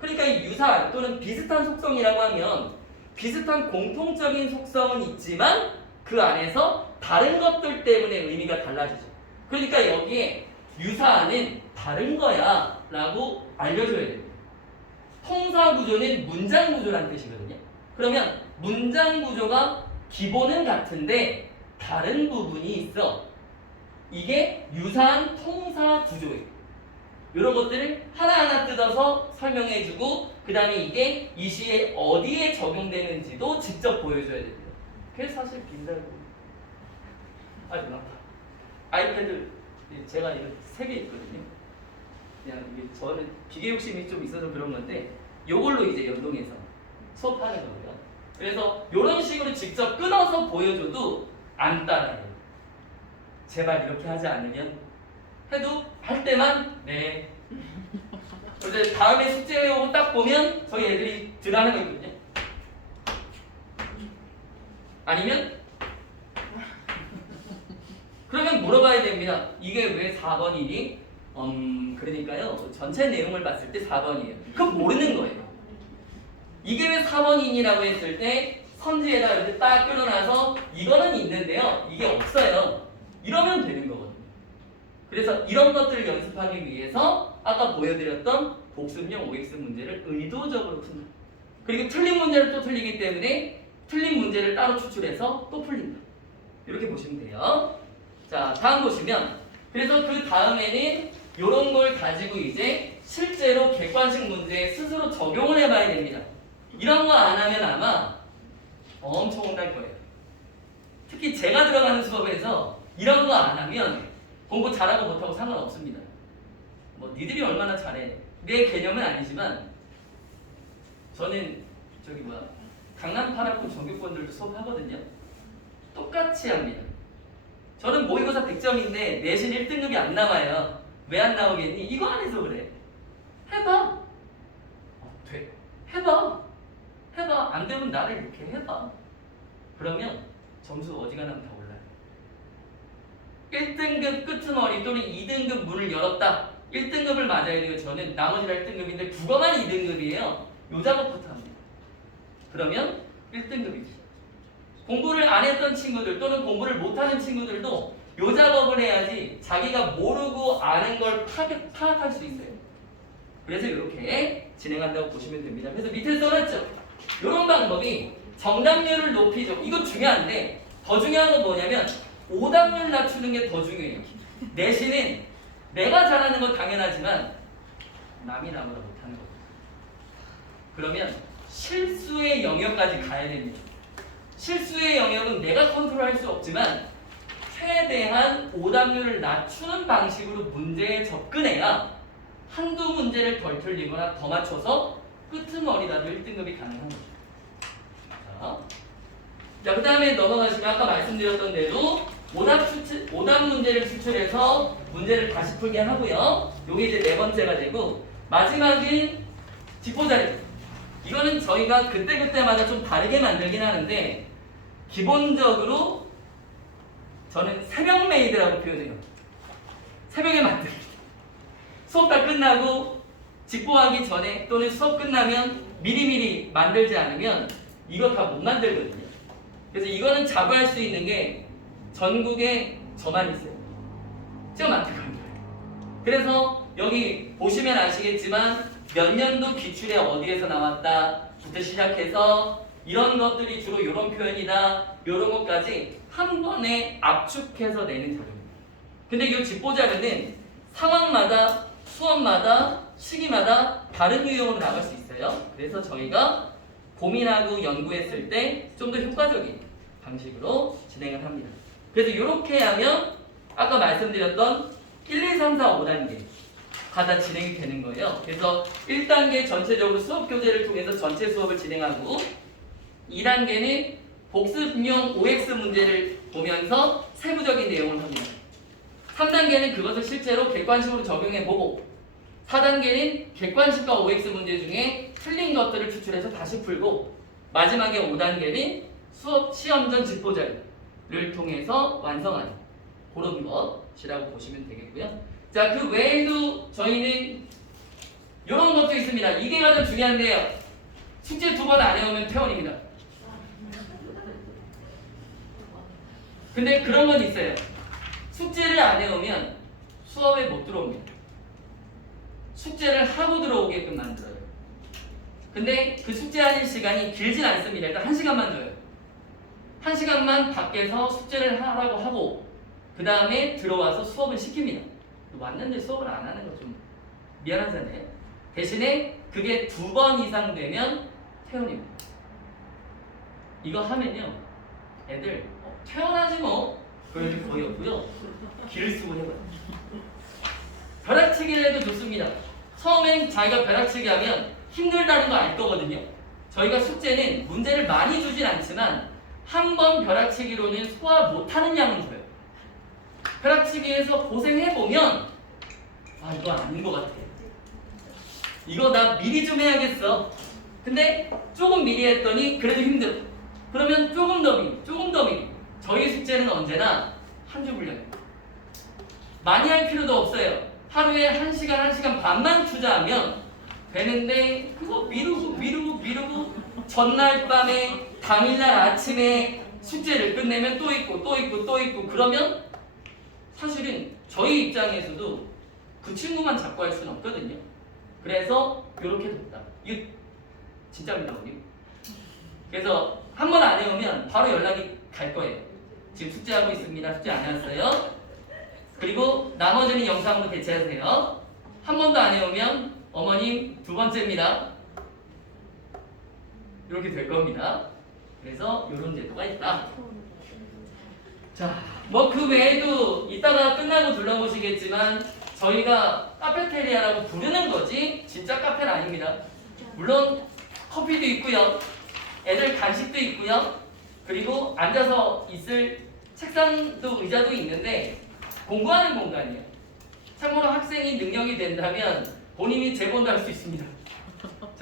그러니까 이 유사한 또는 비슷한 속성이라고 하면 비슷한 공통적인 속성은 있지만 그 안에서 다른 것들 때문에 의미가 달라지죠. 그러니까 여기에 유사한은 다른 거야 라고 알려줘야 됩니다. 통사구조는 문장구조라는 뜻이거든요. 그러면 문장구조가 기본은 같은데 다른 부분이 있어. 이게 유사한 통사구조예요. 이런 것들을 하나하나 뜯어서 설명해주고 그 다음에 이게 이 시에 어디에 적용되는지도 직접 보여줘야 됩니다. 그래서 사실 빈달고 아주 많다. 아이패드 제가 이거 3개 있거든요. 그냥 이게 저는 기계 욕심이 좀 있어서 그런 건데 요걸로 이제 연동해서 수업하는 거고요. 그래서 이런 식으로 직접 끊어서 보여줘도 안 따라해요. 제발 이렇게 하지 않으면 해도 할 때만 네. 그래서 다음에 숙제 오고 딱 보면 저희 애들이 들어하는 거 있거든요. 아니면 그러면 물어봐야 됩니다. 이게 왜 4번이니? 그러니까요. 전체 내용을 봤을 때 4번이에요. 그럼 모르는 거예요. 이게 왜 4번이니라고 했을 때 선지에다 이렇게 딱 끊어놔서 이거는 있는데요. 이게 없어요. 이러면 되는 거거든요. 그래서 이런 것들을 연습하기 위해서 아까 보여드렸던 복습형 OX 문제를 의도적으로 푼다. 그리고 틀린 문제를 또 틀리기 때문에 틀린 문제를 따로 추출해서 또 풀린다. 이렇게 보시면 돼요. 자, 다음 보시면 그래서 그 다음에는 이런 걸 가지고 이제 실제로 객관식 문제에 스스로 적용을 해봐야 됩니다. 이런 거 안 하면 아마 엄청 혼날 거예요. 특히 제가 들어가는 수업에서 이런 거 안 하면 공부 잘하고 못하고 상관없습니다. 뭐 니들이 얼마나 잘해. 내 개념은 아니지만 저는 저기 뭐야 강남 8학군 전교권들도 수업하거든요. 똑같이 합니다. 저는 모의고사 100점인데 내신 1등급이 안 나와요. 왜 안 나오겠니? 이거 안 해서 그래. 해봐. 돼. 해봐. 안 되면 나를 이렇게 해봐. 그러면 점수 어지간하면 다 올라요. 1등급 끄트머리 또는 2등급 문을 열었다. 1등급을 맞아야 돼요. 저는 나머지 1등급인데 국어만 2등급이에요. 요 작업부터 합니다. 그러면 1등급이지. 공부를 안 했던 친구들 또는 공부를 못하는 친구들도 요 작업을 해야지 자기가 모르고 아는 걸 파악할 수 있어요. 그래서 이렇게 진행한다고 보시면 됩니다. 그래서 밑에 써놨죠. 이런 방법이 정답률을 높이죠. 이거 중요한데 더 중요한 건 뭐냐면 오답률 낮추는 게 더 중요해요. 내신은 내가 잘하는 건 당연하지만 남이 나보다 못하는 거예요. 그러면 실수의 영역까지 가야 됩니다. 실수의 영역은 내가 컨트롤할 수 없지만 최대한 오답률을 낮추는 방식으로 문제에 접근해야 한두 문제를 덜 틀리거나 더 맞춰서 끄트머리라도 1등급이 가능한 거죠. 자, 그 다음에 넘어가시면 아까 말씀드렸던 대로 오답 문제를 추출해서 문제를 다시 풀게 하고요. 요게 이제 네 번째가 되고 마지막인 직보자료. 이거는 저희가 그때마다 좀 다르게 만들긴 하는데 기본적으로 저는 새벽 메이드라고 표현해요. 새벽에 만들기. 수업 다 끝나고 직보하기 전에 또는 수업 끝나면 미리미리 만들지 않으면 이거 다 못 만들거든요. 그래서 이거는 자부할 수 있는 게 전국에 저만 있어요. 제가 만들고 있는 거예요. 그래서 여기 보시면 아시겠지만 몇 년도 기출에 어디에서 나왔다부터 시작해서 이런 것들이 주로 이런 표현이다 이런 것까지 한 번에 압축해서 내는 자료입니다. 근데 이 직보자료는 상황마다 수업마다 시기마다 다른 유형으로 나갈 수 있어요. 그래서 저희가 고민하고 연구했을 때 좀 더 효과적인 방식으로 진행을 합니다. 그래서 이렇게 하면 아까 말씀드렸던 1, 2, 3, 4, 5단계가 다 진행이 되는 거예요. 그래서 1단계 전체적으로 수업 교재를 통해서 전체 수업을 진행하고 2단계는 복습용 OX 문제를 보면서 세부적인 내용을 합니다. 3단계는 그것을 실제로 객관식으로 적용해보고 4단계는 객관식과 OX 문제 중에 틀린 것들을 추출해서 다시 풀고 마지막에 5단계는 수업 시험 전 직보자료를 통해서 완성하는 그런 것이라고 보시면 되겠고요. 자, 그 외에도 저희는 이런 것도 있습니다. 이게 가장 중요한데요. 숙제 2번 안 해오면 퇴원입니다. 근데 그런 건 있어요. 숙제를 안 해오면 수업에 못 들어옵니다. 숙제를 하고 들어오게끔 만들어요. 근데 그 숙제하는 시간이 길진 않습니다. 일단 1시간만 줘요. 1시간만 밖에서 숙제를 하라고 하고 그 다음에 들어와서 수업을 시킵니다. 왔는데 수업을 안 하는 거 좀 미안하잖아요. 대신에 그게 2번 이상 되면 퇴원입니다. 이거 하면요 애들 퇴원하지 뭐 그럴 일 거의 없고요. 기를 쓰고 해봐요. 벼락치기를 해도 좋습니다. 처음엔 자기가 벼락치기 하면 힘들다는 거 알 거거든요. 저희가 숙제는 문제를 많이 주진 않지만 한 번 벼락치기로는 소화 못하는 양을 줘요. 벼락치기에서 고생해보면 아 이거 아닌 것 같아. 이거 나 미리 좀 해야겠어. 근데 조금 미리 했더니 그래도 힘들어. 그러면 조금 더 미리. 저희 숙제는 언제나 한 주 분량이에요. 많이 할 필요도 없어요. 하루에 1시간 반만 투자하면 되는데 그거 미루고 전날 밤에 당일날 아침에 숙제를 끝내면 또 있고 그러면 사실은 저희 입장에서도 그 친구만 잡고 할 수는 없거든요. 그래서 이렇게 됐다. 이거 진짜입니다, 우리. 그래서 한 번 안 해오면 바로 연락이 갈 거예요. 지금 숙제하고 있습니다. 숙제 안 해왔어요. 그리고 나머지는 영상으로 대체하세요. 한 번도 안 해오면 어머님 2번째입니다. 이렇게 될 겁니다. 그래서 이런 제도가 있다. 자, 뭐 그 외에도 이따가 끝나고 둘러보시겠지만 저희가 카페테리아라고 부르는 거지 진짜 카페는 아닙니다. 물론 커피도 있고요. 애들 간식도 있고요. 그리고 앉아서 있을 책상도 의자도 있는데 공부하는 공간이에요. 참고로 학생이 능력이 된다면 본인이 재본도 할 수 있습니다.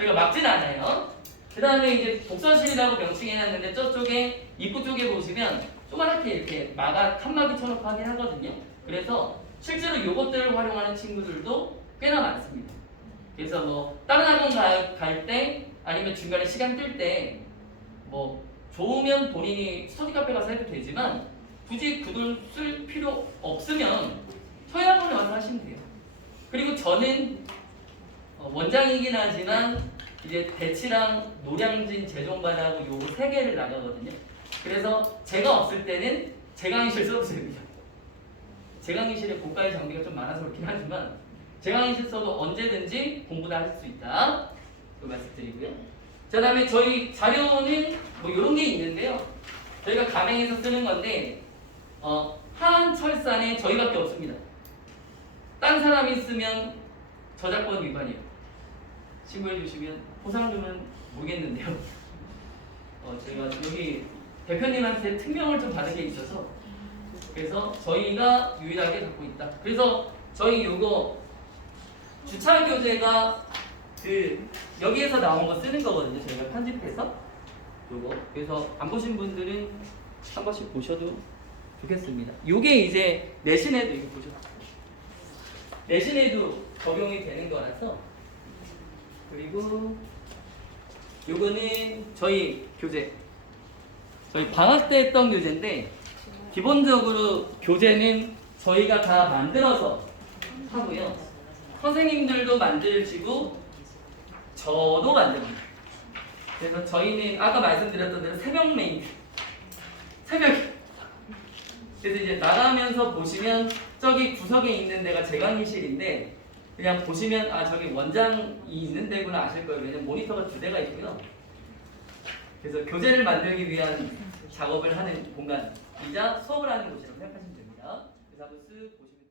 저희가 막진 않아요. 그 다음에 이제 독서실이라고 명칭해놨는데 저쪽에 입구 쪽에 보시면 조그맣게 이렇게 칸막이 쳐놓고 하긴 하거든요. 그래서 실제로 이것들을 활용하는 친구들도 꽤나 많습니다. 그래서 뭐 다른 학원 갈 때 아니면 중간에 시간 뜰 때 뭐 좋으면 본인이 스터디 카페 가서 해도 되지만 굳이 그 돈 쓸 필요 없으면 저희 학원에 와서 하시면 돼요. 그리고 저는 원장이긴 하지만 이제 대치랑 노량진 재종반하고 요거 3개를 나가거든요. 그래서 제가 없을 때는 제 강의실 써도 됩니다. 제 강의실에 고가의 장비가 좀 많아서 그렇긴 하지만 제 강의실 써도 언제든지 공부 다 할 수 있다. 그 말씀드리고요. 자, 다음에 저희 자료는 뭐 이런 게 있는데요. 저희가 가맹에서 쓰는 건데 하한철산에 저희밖에 없습니다. 딴 사람이 쓰면 저작권 위반이에요. 신고해 주시면 보상금은 모르겠는데요. 제가 여기 대표님한테 특명을 좀 받은 게 있어서 그래서 저희가 유일하게 갖고 있다. 그래서 저희 요거 주차 교재가 여기에서 나온 거 쓰는 거거든요. 저희가 편집해서 요거. 그래서 안 보신 분들은 한 번씩 보셔도 좋겠습니다. 요게 이제 내신에도 이거 보죠. 내신에도 적용이 되는 거라서. 그리고 요거는 저희 교재. 저희 방학 때 했던 교재인데 기본적으로 교재는 저희가 다 만들어서 하고요. 선생님들도 만들시고 저도 만듭니다. 그래서 저희는 아까 말씀드렸던 대로 새벽 메인 새벽에 그래서 이제 나가면서 보시면 저기 구석에 있는 데가 제 강의실인데 그냥 보시면 아 저기 원장이 있는 데구나 아실 거예요. 왜냐면 모니터가 2대가 있고요. 그래서 교재를 만들기 위한 작업을 하는 공간이자 수업을 하는 곳이라고 생각하시면 됩니다. 그래서 한번 쓱 보시면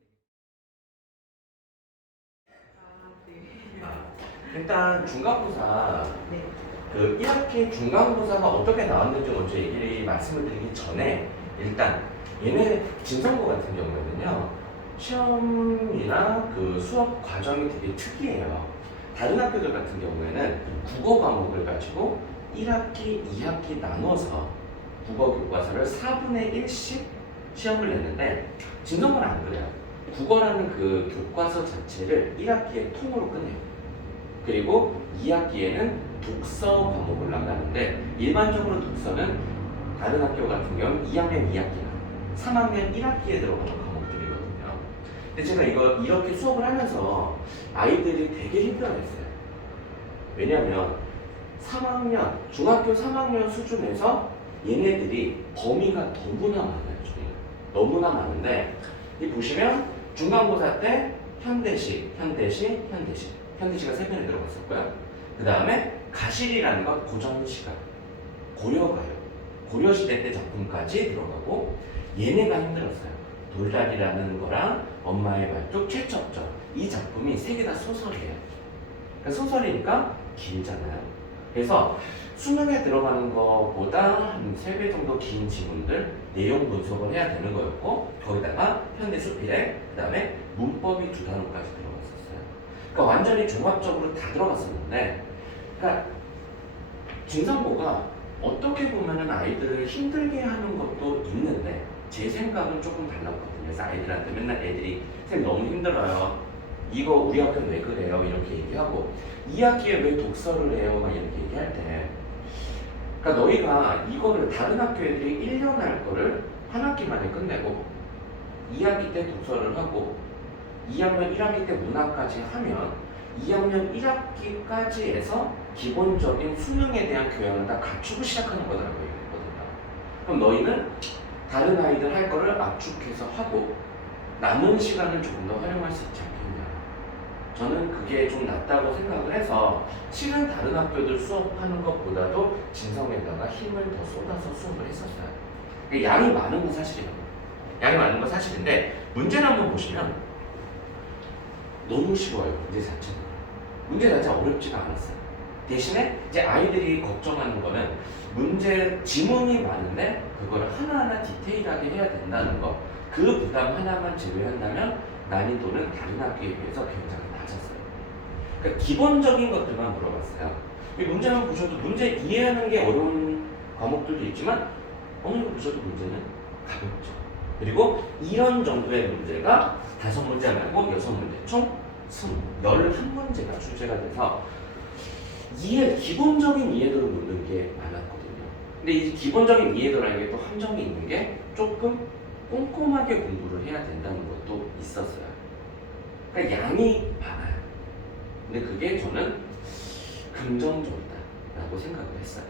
됩니다. 일단 중간고사 그 1학기 중간고사가 어떻게 나왔는지 먼저 말씀을 드리기 전에 일단 얘네 진성고 같은 경우에는요 시험이나 그 수업 과정이 되게 특이해요. 다른 학교들 같은 경우에는 국어 과목을 가지고 1학기, 2학기 나눠서 국어 교과서를 4분의 1씩 시험을 냈는데 진성고는 안 그래요. 국어라는 그 교과서 자체를 1학기에 통으로 끝내요. 그리고 2학기에는 독서 과목을 나가는데 일반적으로 독서는 다른 학교 같은 경우는 2학년 2학기나 3학년 1학기에 들어가는 과목들이거든요. 근데 제가 이렇게 수업을 하면서 아이들이 되게 힘들어했어요. 왜냐하면 3학년, 중학교 3학년 수준에서 얘네들이 범위가 너무나 많아요. 너무나 많은데 이 보시면 중간고사 때 현대시, 현대시가 3편에 들어갔었고요. 그 다음에 가실이라는 건 고전시가 고려가요. 고려시대 때 작품까지 들어가고 얘네가 힘들었어요. 돌다리라는 거랑 엄마의 말뚝, 최첩전 이 작품이 3개 다 소설이에요. 그러니까 소설이니까 길잖아요. 그래서 수능에 들어가는 것보다 한 3배 정도 긴 지문들 내용 분석을 해야 되는 거였고 거기다가 현대수필에 그 다음에 문법이 2단원까지 들어갔었어요. 그러니까 완전히 종합적으로 다 들어갔었는데 그러니까 진성고가 어떻게 보면은 아이들을 힘들게 하는 것도 있는데 제 생각은 조금 달랐거든요. 그래서 아이들한테 맨날 애들이 선생님 너무 힘들어요. 이거 우리 학교는 왜 그래요? 이렇게 얘기하고 2학기에 왜 독서를 해요? 막 이렇게 얘기할 때 그러니까 너희가 이거를 다른 학교 애들이 1년 할 거를 한 학기 만에 끝내고 2학기 때 독서를 하고 2학년 1학기 때 문학까지 하면 2학년 1학기까지 해서 기본적인 수능에 대한 교양을 다 갖추고 시작하는 거라고 얘기했거든요. 그럼 너희는 다른 아이들 할 거를 압축해서 하고 남은 시간을 조금 더 활용할 수 있지 않겠냐. 저는 그게 좀 낫다고 생각을 해서 실은 다른 학교들 수업하는 것보다도 진성에다가 힘을 더 쏟아서 수업을 했었어요. 양이 많은 건 사실이에요. 양이 많은 건 사실인데 문제를 한번 보시면 너무 쉬워요. 문제 자체가 어렵지가 않았어요. 대신에 이제 아이들이 걱정하는 거는 문제 지문이 많은데 그걸 하나하나 디테일하게 해야 된다는 거. 그 부담 하나만 제외한다면 난이도는 다른 학교에 비해서 굉장히 낮았어요. 그러니까 기본적인 것들만 물어봤어요. 이 문제만 보셔도 문제 이해하는 게 어려운 과목들도 있지만 어느 거 보셔도 문제는 가볍죠. 그리고 이런 정도의 문제가 5문제 말고 6문제, 총 11문제가 출제가 돼서 기본적인 이해도를 묻는 게 많았거든요. 근데 이 기본적인 이해도라는 게 또 함정이 있는 게 조금 꼼꼼하게 공부를 해야 된다는 것도 있었어요. 그러니까 양이 많아요. 근데 그게 저는 긍정적이다라고 생각을 했어요.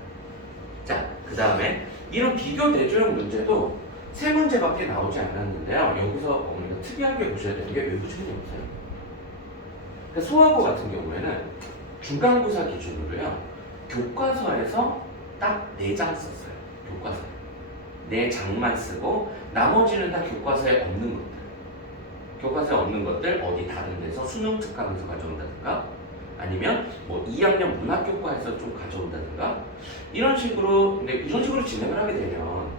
자, 그 다음에 이런 비교 대조형 문제도 3문제밖에 나오지 않았는데요. 여기서 우리가 특이하게 보셔야 되는 게 외부 지문이 없어요. 그러니까 소화고 같은 경우에는 중간고사 기준으로요. 교과서에서 딱 4장 썼어요. 교과서 4장만 쓰고 나머지는 다 교과서에 없는 것들. 교과서에 없는 것들 어디 다른 데서 수능 특강에서 가져온다든가 아니면 뭐 2학년 문학교과에서 좀 가져온다든가 이런 식으로 진행을 하게 되면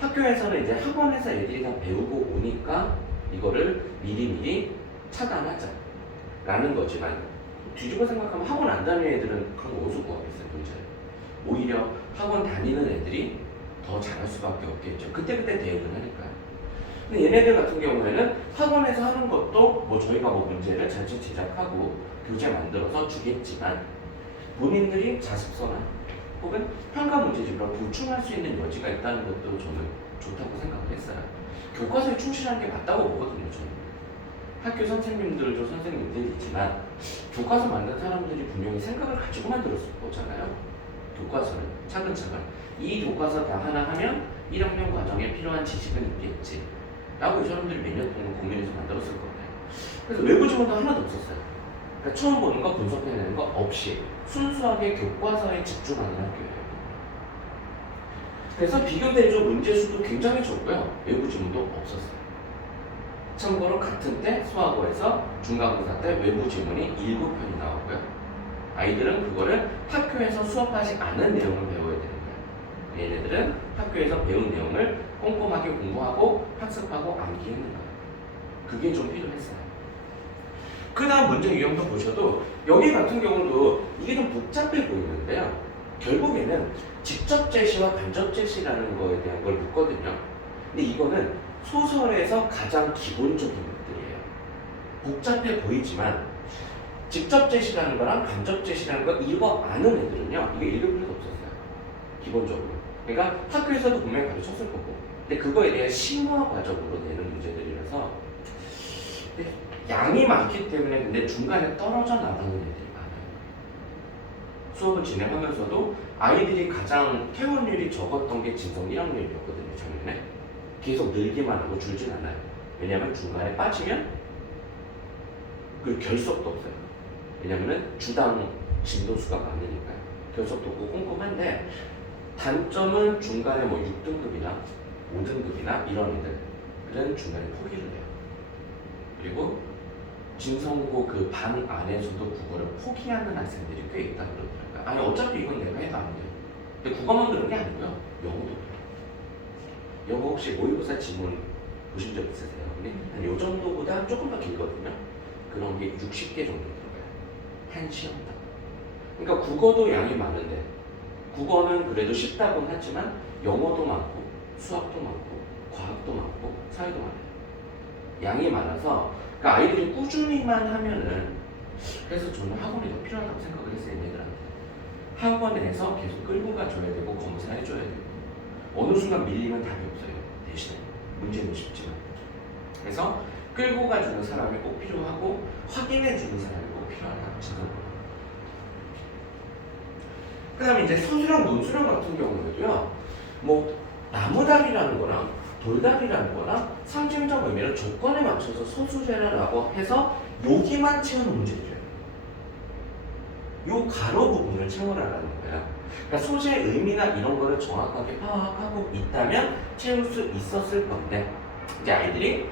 학교에서는 이제 학원에서 애들이 다 배우고 오니까 이거를 미리미리 차단하자 라는 거지만 뒤집어 생각하면 학원 안 다니는 애들은 그런 거 어디서 구하겠어요, 문제를. 오히려 학원 다니는 애들이 더 잘할 수밖에 없겠죠. 그때그때 대응을 하니까요. 근데 얘네들 같은 경우에는 학원에서 하는 것도 뭐 저희가 뭐 문제를 자체 제작하고 교재 만들어서 주겠지만 본인들이 자습서나 혹은 평가 문제집으로 보충할 수 있는 여지가 있다는 것도 저는 좋다고 생각을 했어요. 교과서에 충실한 게 맞다고 보거든요, 저는. 학교 선생님들도 선생님들이지만 교과서 만든 사람들이 분명히 생각을 가지고 만들었을 거잖아요. 교과서를 차근차근 이 교과서 다 하나 하면 1학년 과정에 필요한 지식은 있겠지 라고 이 사람들이 몇 년 동안 고민해서 만들었을 거예요. 그래서 외부 지문도 하나도 없었어요. 그러니까 처음 보는 거 분석해내는 거 없이 순수하게 교과서에 집중하는 학교예요. 그래서 비교대조 문제수도 굉장히 적고요. 외부 지문도 없었어요. 참고로 같은 때 수학고에서 중간고사 때 외부 지문이 7편이 나오고요. 아이들은 그거를 학교에서 수업하지 않은 내용을 배워야 되는 거예요. 얘네들은 학교에서 배운 내용을 꼼꼼하게 공부하고 학습하고 암기했는 거예요. 그게 좀 필요했어요. 그 다음 문제 유형도 보셔도 여기 같은 경우도 이게 좀 복잡해 보이는데요. 결국에는 직접 제시와 간접 제시라는 거에 대한 걸 묻거든요. 근데 이거는 소설에서 가장 기본적인 것들이에요. 복잡해 보이지만 직접 제시라는 거랑 간접 제시라는 거 이거 아는 애들은요. 이거 읽을 필요도 없었어요. 기본적으로. 그러니까 학교에서도 분명히 가르쳤을 거고 근데 그거에 대한 심화 과정으로 내는 문제들이라서 양이 많기 때문에 근데 중간에 떨어져 나가는 애들이 많아요. 수업을 진행하면서도 아이들이 가장 퇴원율이 적었던 게 진성 1학년이었거든요. 작년에. 계속 늘기만 하고 줄진 않아요. 왜냐하면 중간에 빠지면 그 결석도 없어요. 왜냐하면 주당 진도수가 많으니까요. 결석도 없고 꼼꼼한데 단점은 중간에 뭐 6등급이나 5등급이나 이런 애들은 중간에 포기를 해요. 그리고 진성고 그 반 안에서도 국어를 포기하는 학생들이 꽤 있다 그러더라고요. 아니 어차피 이건 내가 해도 안 돼요. 근데 국어만 그런 게 아니고요. 영어도 그래요. 영어 혹시 모의고사 지문 보신 적 있으세요? 근데 한 요 정도보다 조금 더 길거든요. 그런 게 60개 정도 들어가요. 한 시험당. 그러니까 국어도 양이 많은데 국어는 그래도 쉽다고는 하지만 영어도 많고 수학도 많고 과학도 많고 사회도 많아요. 양이 많아서 그러니까 아이들이 꾸준히만 하면은 그래서 저는 학원이 더 필요하다고 생각을 했어요. 얘네들한테. 학원에서 계속 끌고 가줘야 되고 검사해줘야 되고 어느 순간 밀리면 답이 없어요. 대신에 문제는 쉽지만 그래서 끌고 가주는 사람이 꼭 필요하고 확인해주는 사람이 꼭 필요하다고 생각합니다. 그 다음에 이제 서술형, 논술형 같은 경우에도요 뭐 나무다리라는 거랑 돌다리라는 거랑 상징적 의미를 조건에 맞춰서 서술해라라고 해서 여기만 채우는 문제들이에요. 요 가로 부분을 채워라라는 거야. 그러니까 소재의 의미나 이런 거를 정확하게 파악하고 있다면 채울 수 있었을 건데 이제 아이들이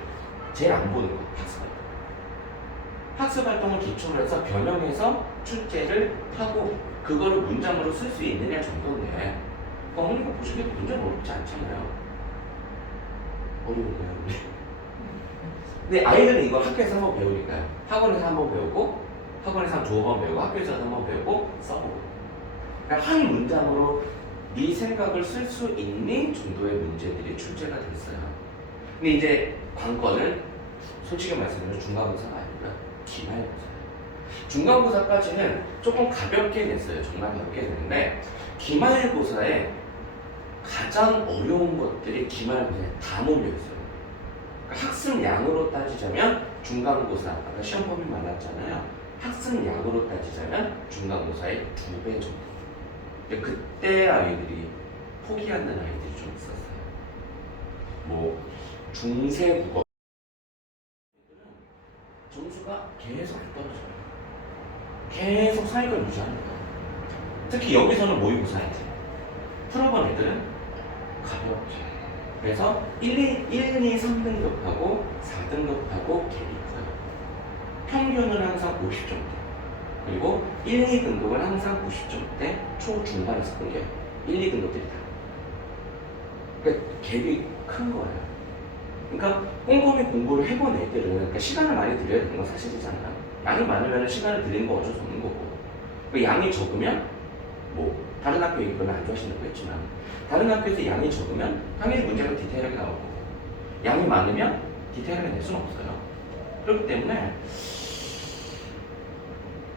제일 안 보는 거 학습활동. 학습활동을 기초로 해서 변형해서 출제를 하고 그거를 문장으로 쓸 수 있느냐 정도인데 어머니가 보시기에도 문제는 어렵지 않잖아요. 어려운가요? 근데 아이들은 이거 학교에서 한번 배우니까요. 학원에서 한번 배우고 학원에서 한 2번 배우고 학교에서 1번 배우고 써보고. 그러니까 한 문장으로 네 생각을 쓸 수 있는 정도의 문제들이 출제가 됐어요. 근데 이제 관건은 솔직히 말씀드리면 중간고사가 아니고요. 기말고사예요. 중간고사까지는 조금 가볍게 냈어요. 정말 가볍게 냈는데 기말고사에 가장 어려운 것들이 기말고사에 다 몰려있어요. 그러니까 학습량으로 따지자면 중간고사, 아까 시험 범위 많았잖아요. 학습량으로 따지자면 중간고사의 2배 정도. 근데 그때 아이들이 포기하는 아이들이 좀 있었어요. 뭐 중세 국어 점수가 계속 떨어져요. 계속 사익을 유지합니다. 특히 여기서는 모의고사이지. 풀어본 애들은 가볍죠. 그래서 1, 2, 3등급하고 4등급하고 갭이 커요. 평균은 항상 50점대. 그리고 1, 2등급은 항상 90점대 초중반에서 끊겨요. 1, 2등급들이 다. 그러니까 갭이 큰 거예요. 그러니까 꼼꼼히 공부를 해본 애들은 그러니까 시간을 많이 들여야 되는 건 사실이잖아요. 양이 많으면 시간을 들이는 건 어쩔 수 없는 거고. 그러니까 양이 적으면 뭐 다른 학교 얘기 별로 안 좋아하신다고 했지만 다른 학교에서 양이 적으면 당연히 문제가 디테일하게 나올 거고 양이 많으면 디테일하게 낼 수는 없어요. 그렇기 때문에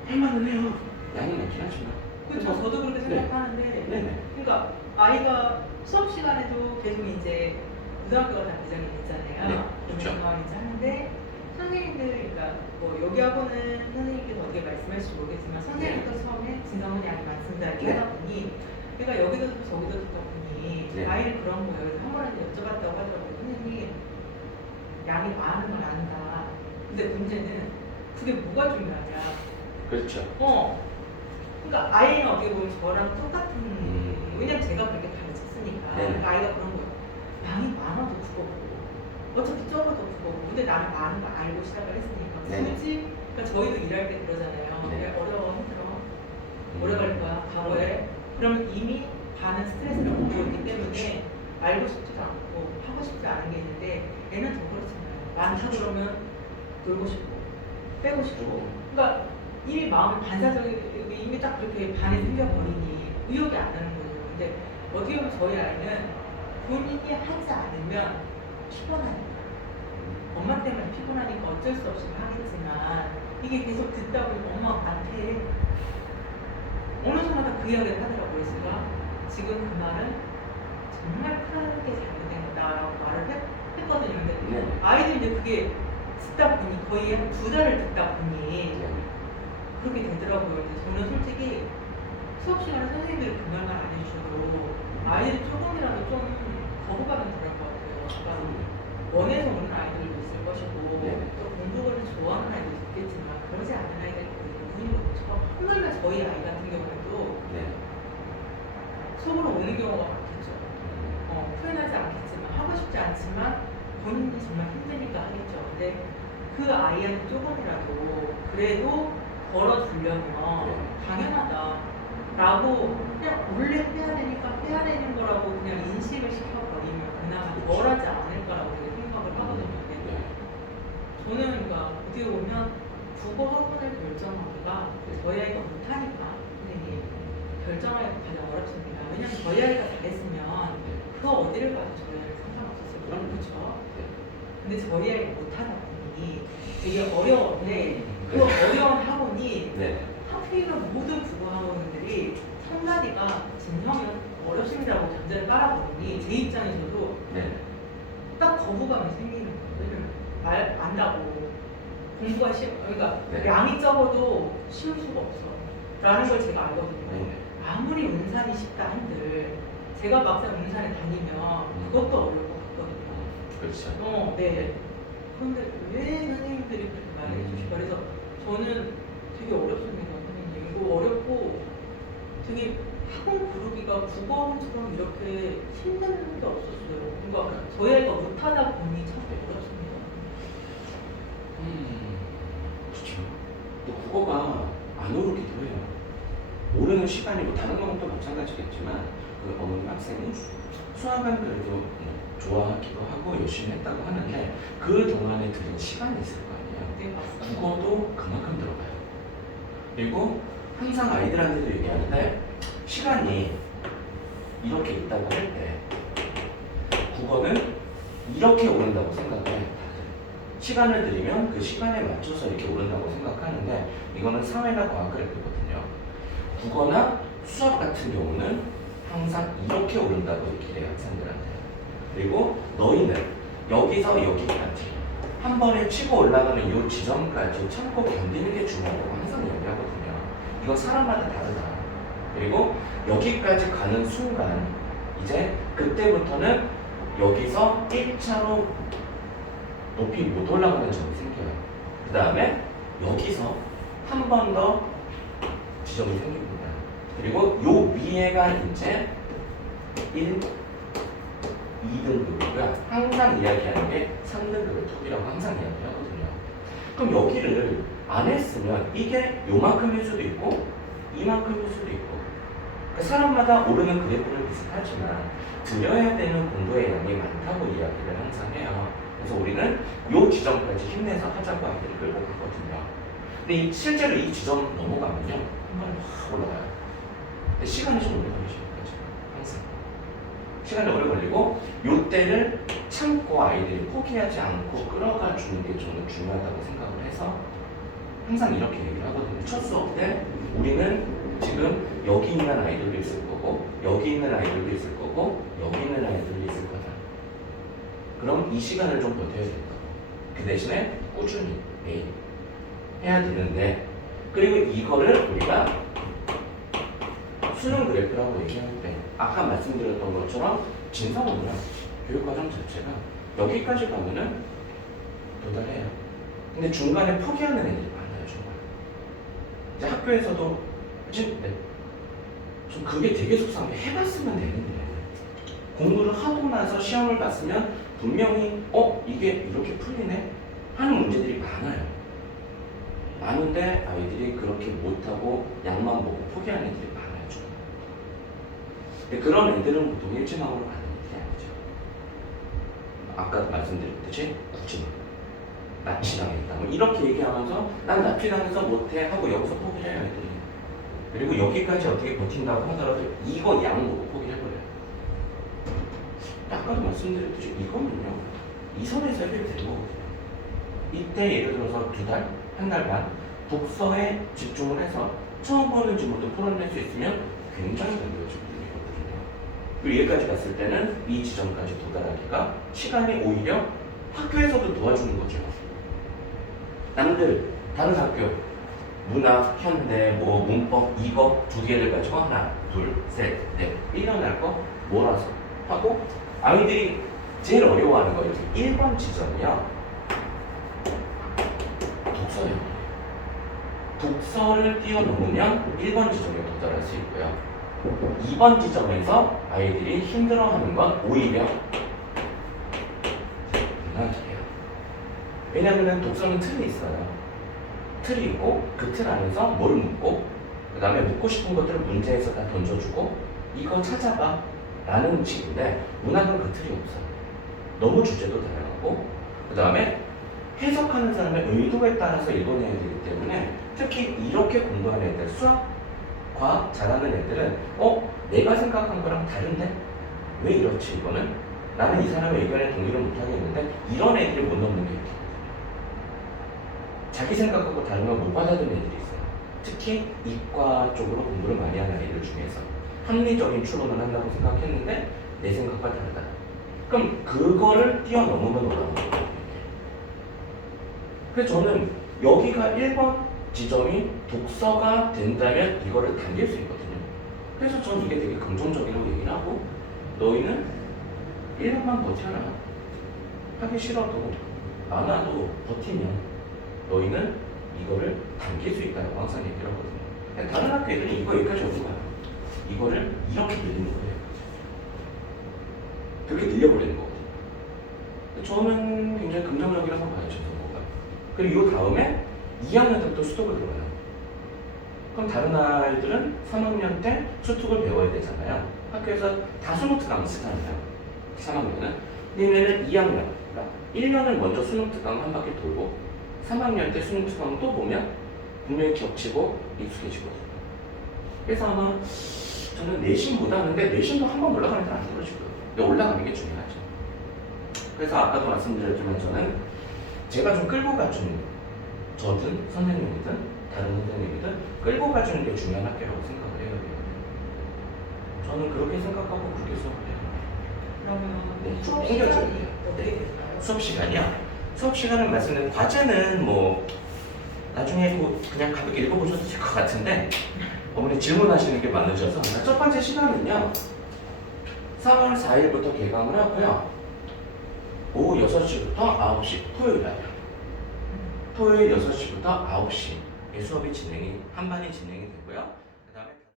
할만은 해요. 양이 많긴 하지만. 그렇죠. 저도 그렇게 네. 생각하는데, 네네. 그러니까 아이가 수업 시간에도 계속 이제 고등학교가 다 배정이 됐잖아요. 네, 그렇죠. 이제 하는데 선생님들, 그러니까 뭐 여기 학원은 선생님께서 어떻게 말씀하실지 모르겠지만 선생님부터 처음에 진성은 양이 많습니다 이렇게 네. 하다 보니 그러니까 여기도 듣고 저기도 듣다 보니 네. 아이는 그런 거예요. 그래서 한 번한테 여쭤봤다고 하더라고요. 선생님 양이 많은 건 안다. 근데 문제는 그게 뭐가 중요하냐. 그렇죠. 그러니까 아이는 어떻게 보면 저랑 똑같은 왜냐면 제가 그렇게 가르쳤으니까. 네. 그러니까 아이가 그런 거예요. 양이 많아도 죽어보고 어차피 적어도 죽어보고 근데 나는 많은 거 알고 시작을 했으니까 네. 굳이 그러니까 저희도 일할 때 그러잖아요. 네. 왜 어려워 힘들어 오래 걸릴 거야 과거에 그러면 이미 반은 스트레스를 받고 있기 때문에 알고 싶지도 않고 하고 싶지 않은 게 있는데 얘는 더 그렇잖아요. 많다 그러면 놀고 싶고 빼고 싶고 그러니까 이미 마음이 반사적인 이미 딱 그렇게 반이 생겨버리니 의욕이 안 나는 거죠. 근데 어떻게 보면 저희 아이는 본인이 하지 않으면 피곤하니까 엄마 때문에 피곤하니까 어쩔 수 없이 하겠지만 이게 계속 듣다 보면 엄마가 나한테 어느 순간 그 이야기를 하더라고요. 제가 지금 그 말은 정말 크게 잘못된 거다라고 말을 했거든요. 근데 네. 아이도 이제 그게 듣다 보니 거의 한 2달을 듣다 보니 네. 그렇게 되더라고요. 근데 저는 솔직히 수업 시간에 선생님들이 그 말만 안 해주셔도 아이들이 조금이라도 좀 거부감이 덜할 것 같아요. 그러니까 원해서 오는 아이들도 있을 것이고 네. 또 공부를 좋아하는 아이들도 있겠지만 그러지 않은 아이들이 운이 그렇죠. 하물며 저희 아이 같은 경우에도 네. 속으로 오는 경우가 많겠죠. 표현하지 않겠지만 하고 싶지 않지만 본인이 정말 힘드니까 하겠죠. 근데 그 아이한테 조금이라도 그래도 벌어주려면 당연하다라고 그냥 원래 해야 되니까 해야 되는 거라고 그냥 인식을 시켜버리면 그나마 덜하지 않을까라고 되게 생각을 하거든요. 근데 저는 그러니까 어떻게 보면 국어 학원을 결정하기가 저희 아이가 못하니까 선생님 결정하기가 가장 어렵습니다. 왜냐면 저희 아이가 잘했으면 그 어디를 가도 저희 아이를 상관없었을 거예요. 그렇죠? 근데 저희 아이가 못하다 보니 되게 어려운데 그 어려운 학원이 네. 하필이면 모든 국어 학원들이 성난이가 진형은 어렵습니다라고 전제를 깔아버리니 제 입장에서도 네. 딱 거부감이 생기는 거예요. 왜냐면 말 안다고 공부가 그러니까 네. 양이 적어도 쉬울 수가 없어 라는 걸 제가 알거든요. 네. 아무리 운산이 쉽다 한들 제가 막상 운산에 다니면 그것도 어려울 것 같거든요. 그렇죠. 네. 그런데 왜 선생님들이 그렇게 말해 주시고 그래서 저는 되게 어렵습니다. 선생님 이거 어렵고 되게 학원 부르기가 국어학원처럼 이렇게 힘든 게 없었어요. 그러니까 저희 아이가 못하다 보니 참 어렵습니다. 그렇죠. 또 국어가 안 오르기도 해요. 오르는 시간이 뭐 다른 과목도 마찬가지겠지만 그 어머니 학생이 수학은 그래도 좋아하기도 하고 열심히 했다고 하는데 그 동안에 들인 시간이 있을 거 아니에요. 네, 맞습니다. 국어도 그만큼 들어가요. 그리고 항상 아이들한테도 얘기하는데 시간이 이렇게 있다고 할 때 국어는 이렇게 오른다고 생각해. 시간을 들이면 그 시간에 맞춰서 이렇게 오른다고 생각하는데 이거는 사회나 과학 그래프거든요. 국어나 수학 같은 경우는 항상 이렇게 오른다고 얘기를 해요, 학생들한테. 그리고 너희는 여기서 여기까지 한 번에 치고 올라가는 이 지점까지 참고 견디는 게 중요하다고 항상 얘기하거든요. 이거 사람마다 다르다. 그리고 여기까지 가는 순간 이제 그때부터는 여기서 1차로 높이 못 올라가는 점이 생겨요. 그 다음에 여기서 한 번 더 지점이 생깁니다. 그리고 요 위에가 이제 1, 2등급이고요. 항상 이야기하는 게 3등급의 톱이라고 항상 이야기하거든요. 그럼 여기를 안 했으면 이게 요만큼일 수도 있고 이만큼일 수도 있고 그러니까 사람마다 오르는 그래프는 비슷하지만 들여야 되는 공부의 양이 많다고 이야기를 항상 해요. 그래서 우리는 요 지점까지 힘내서 하자고 아이들을 끌고 갔거든요. 근데 실제로 이 지점 넘어가면요 한 번에 확 올라가요. 근데 시간이 좀 오래 걸리시는 거죠. 항상 시간이 오래 걸리고 요 때를 참고 아이들이 포기하지 않고 끌어가 주는 게 저는 중요하다고 생각을 해서 항상 이렇게 얘기를 하거든요. 첫 수업 때 우리는 지금 여기 있는 아이들도 있을 거고 여기 있는 아이들도 있을 거고 여기 있는 아이들도 있을 거다. 그럼 이 시간을 좀 버텨야 된다. 그 대신에 꾸준히 매일 해야 되는데 그리고 이거를 우리가 수능 그래프라고 얘기할 때 아까 말씀드렸던 것처럼 진성원은 교육과정 자체가 여기까지 가면은 도달해요. 근데 중간에 포기하는 애들이 많아요. 정말. 이제 학교에서도 좀 그게 되게 속상한 게 해봤으면 되는데 공부를 하고 나서 시험을 봤으면 분명히 이게 이렇게 풀리네 하는 문제들이 많아요. 많은데 아이들이 그렇게 못하고 양만 보고 포기하는 애들이 많아요. 좀. 근데 그런 애들은 보통 일진학으로 가는 애들이 아니죠. 아까도 말씀드렸듯이 굳이 납치당했다 뭐 이렇게 얘기하면서 난 납치당해서 못해 하고 여기서 포기해요 애들이. 그리고 여기까지 어떻게 버틴다고 하더라도 이거 양 보고 포기를 해버려요. 아까도 말씀드렸듯이 이거는요 이 선에서 해결되는 거거든요. 이때 예를 들어서 2달, 1달 반 독서에 집중을 해서 처음 보는 지문도 풀어낼 수 있으면 굉장히 견뎌질 분이거든요. 그리고 여기까지 갔을 때는 이 지점까지 도달하기가 시간이 오히려 학교에서도 도와주는 거죠. 남들 다른 학교 문학, 현대, 뭐 문법 이거 2개를 가지고 하나, 둘, 셋, 넷 1년 할 거 몰아서 하고 아이들이 제일 어려워하는 거 이렇게 1번 지점이요. 독서요. 독서를 뛰어넘으면 1번 지점에 도달할 수 있고요. 2번 지점에서 아이들이 힘들어하는 건 오히려 문학이에요. 왜냐하면 독서는 틀이 있어요. 틀이 있고 그 틀 안에서 뭘 묻고 그 다음에 묻고 싶은 것들을 문제에서 다 던져주고 이거 찾아봐 라는 식인데 문학은 그 틀이 없어요. 너무 주제도 다양하고 그 다음에 해석하는 사람의 의도에 따라서 읽어내야 되기 때문에 특히 이렇게 공부하는 애들 수학, 과학 잘하는 애들은 내가 생각한 거랑 다른데? 왜 이렇지 이거는? 나는 이 사람의 의견에 동의를 못하겠는데 이런 애들이 못 넘는 게 있거든요. 자기 생각하고 다르면 못 받아들이는 애들이 있어요. 특히 이과 쪽으로 공부를 많이 하는 아이들 중에서 합리적인 추론을 한다고 생각했는데 내 생각과 다르다. 그럼 그거를 뛰어넘으면 올라가는 거예요. 그래서 저는 여기가 1번 지점이 독서가 된다면 이거를 당길 수 있거든요. 그래서 저는 이게 되게 긍정적이라고 얘기를 하고 너희는 1년만 버텨라. 하기 싫어도 많아도 버티면 너희는 이거를 당길 수 있다고 항상 얘기를 하거든요. 다른 학교 애들은 이거 여기까지 오는 거야. 이거를 이렇게 늘리는 거예요. 그렇게 늘려버리는 거거든요. 저는 굉장히 긍정적이라고 봐요. 저 정보가. 그리고 이 다음에 2학년 때부터 수특을 들어가요. 그럼 다른 아이들은 3학년 때 수특을 배워야 되잖아요. 학교에서 다 수능특강 쓰잖아요. 3학년은. 근데 얘네는 2학년, 그러니까 1년을 먼저 수능특강 한 바퀴 돌고 3학년 때 수능특강 또 보면 분명히 겹치고 익숙해지거든요. 그래서 아마 저는 내신보다는 근데 내신도 한번 올라가면 안 떨어지고요. 근데 올라가는 게 중요하죠. 그래서 아까도 말씀드렸지만 저는 제가 좀 끌고 가주는 저든 선생님이든 다른 선생님이든 끌고 가주는 게 중요한 학교라고 생각을 해요. 저는 그렇게 생각하고 그렇게 수업을 해요. 그러면 네, 수업 땡겨줘야 시간이 돼요. 어떻게 될까요? 수업 시간이요? 수업 시간을 말씀드린 과제는 뭐 나중에 뭐 그냥 가볍게 읽어보셔도 될 것 같은데 어머니 질문하시는 게 많으셔서 첫 번째 시간은요 3월 4일부터 개강을 하고요 오후 6시부터 9시 토요일 날이요 토요일 6시부터 9시에 수업이 진행이 한 반이 진행이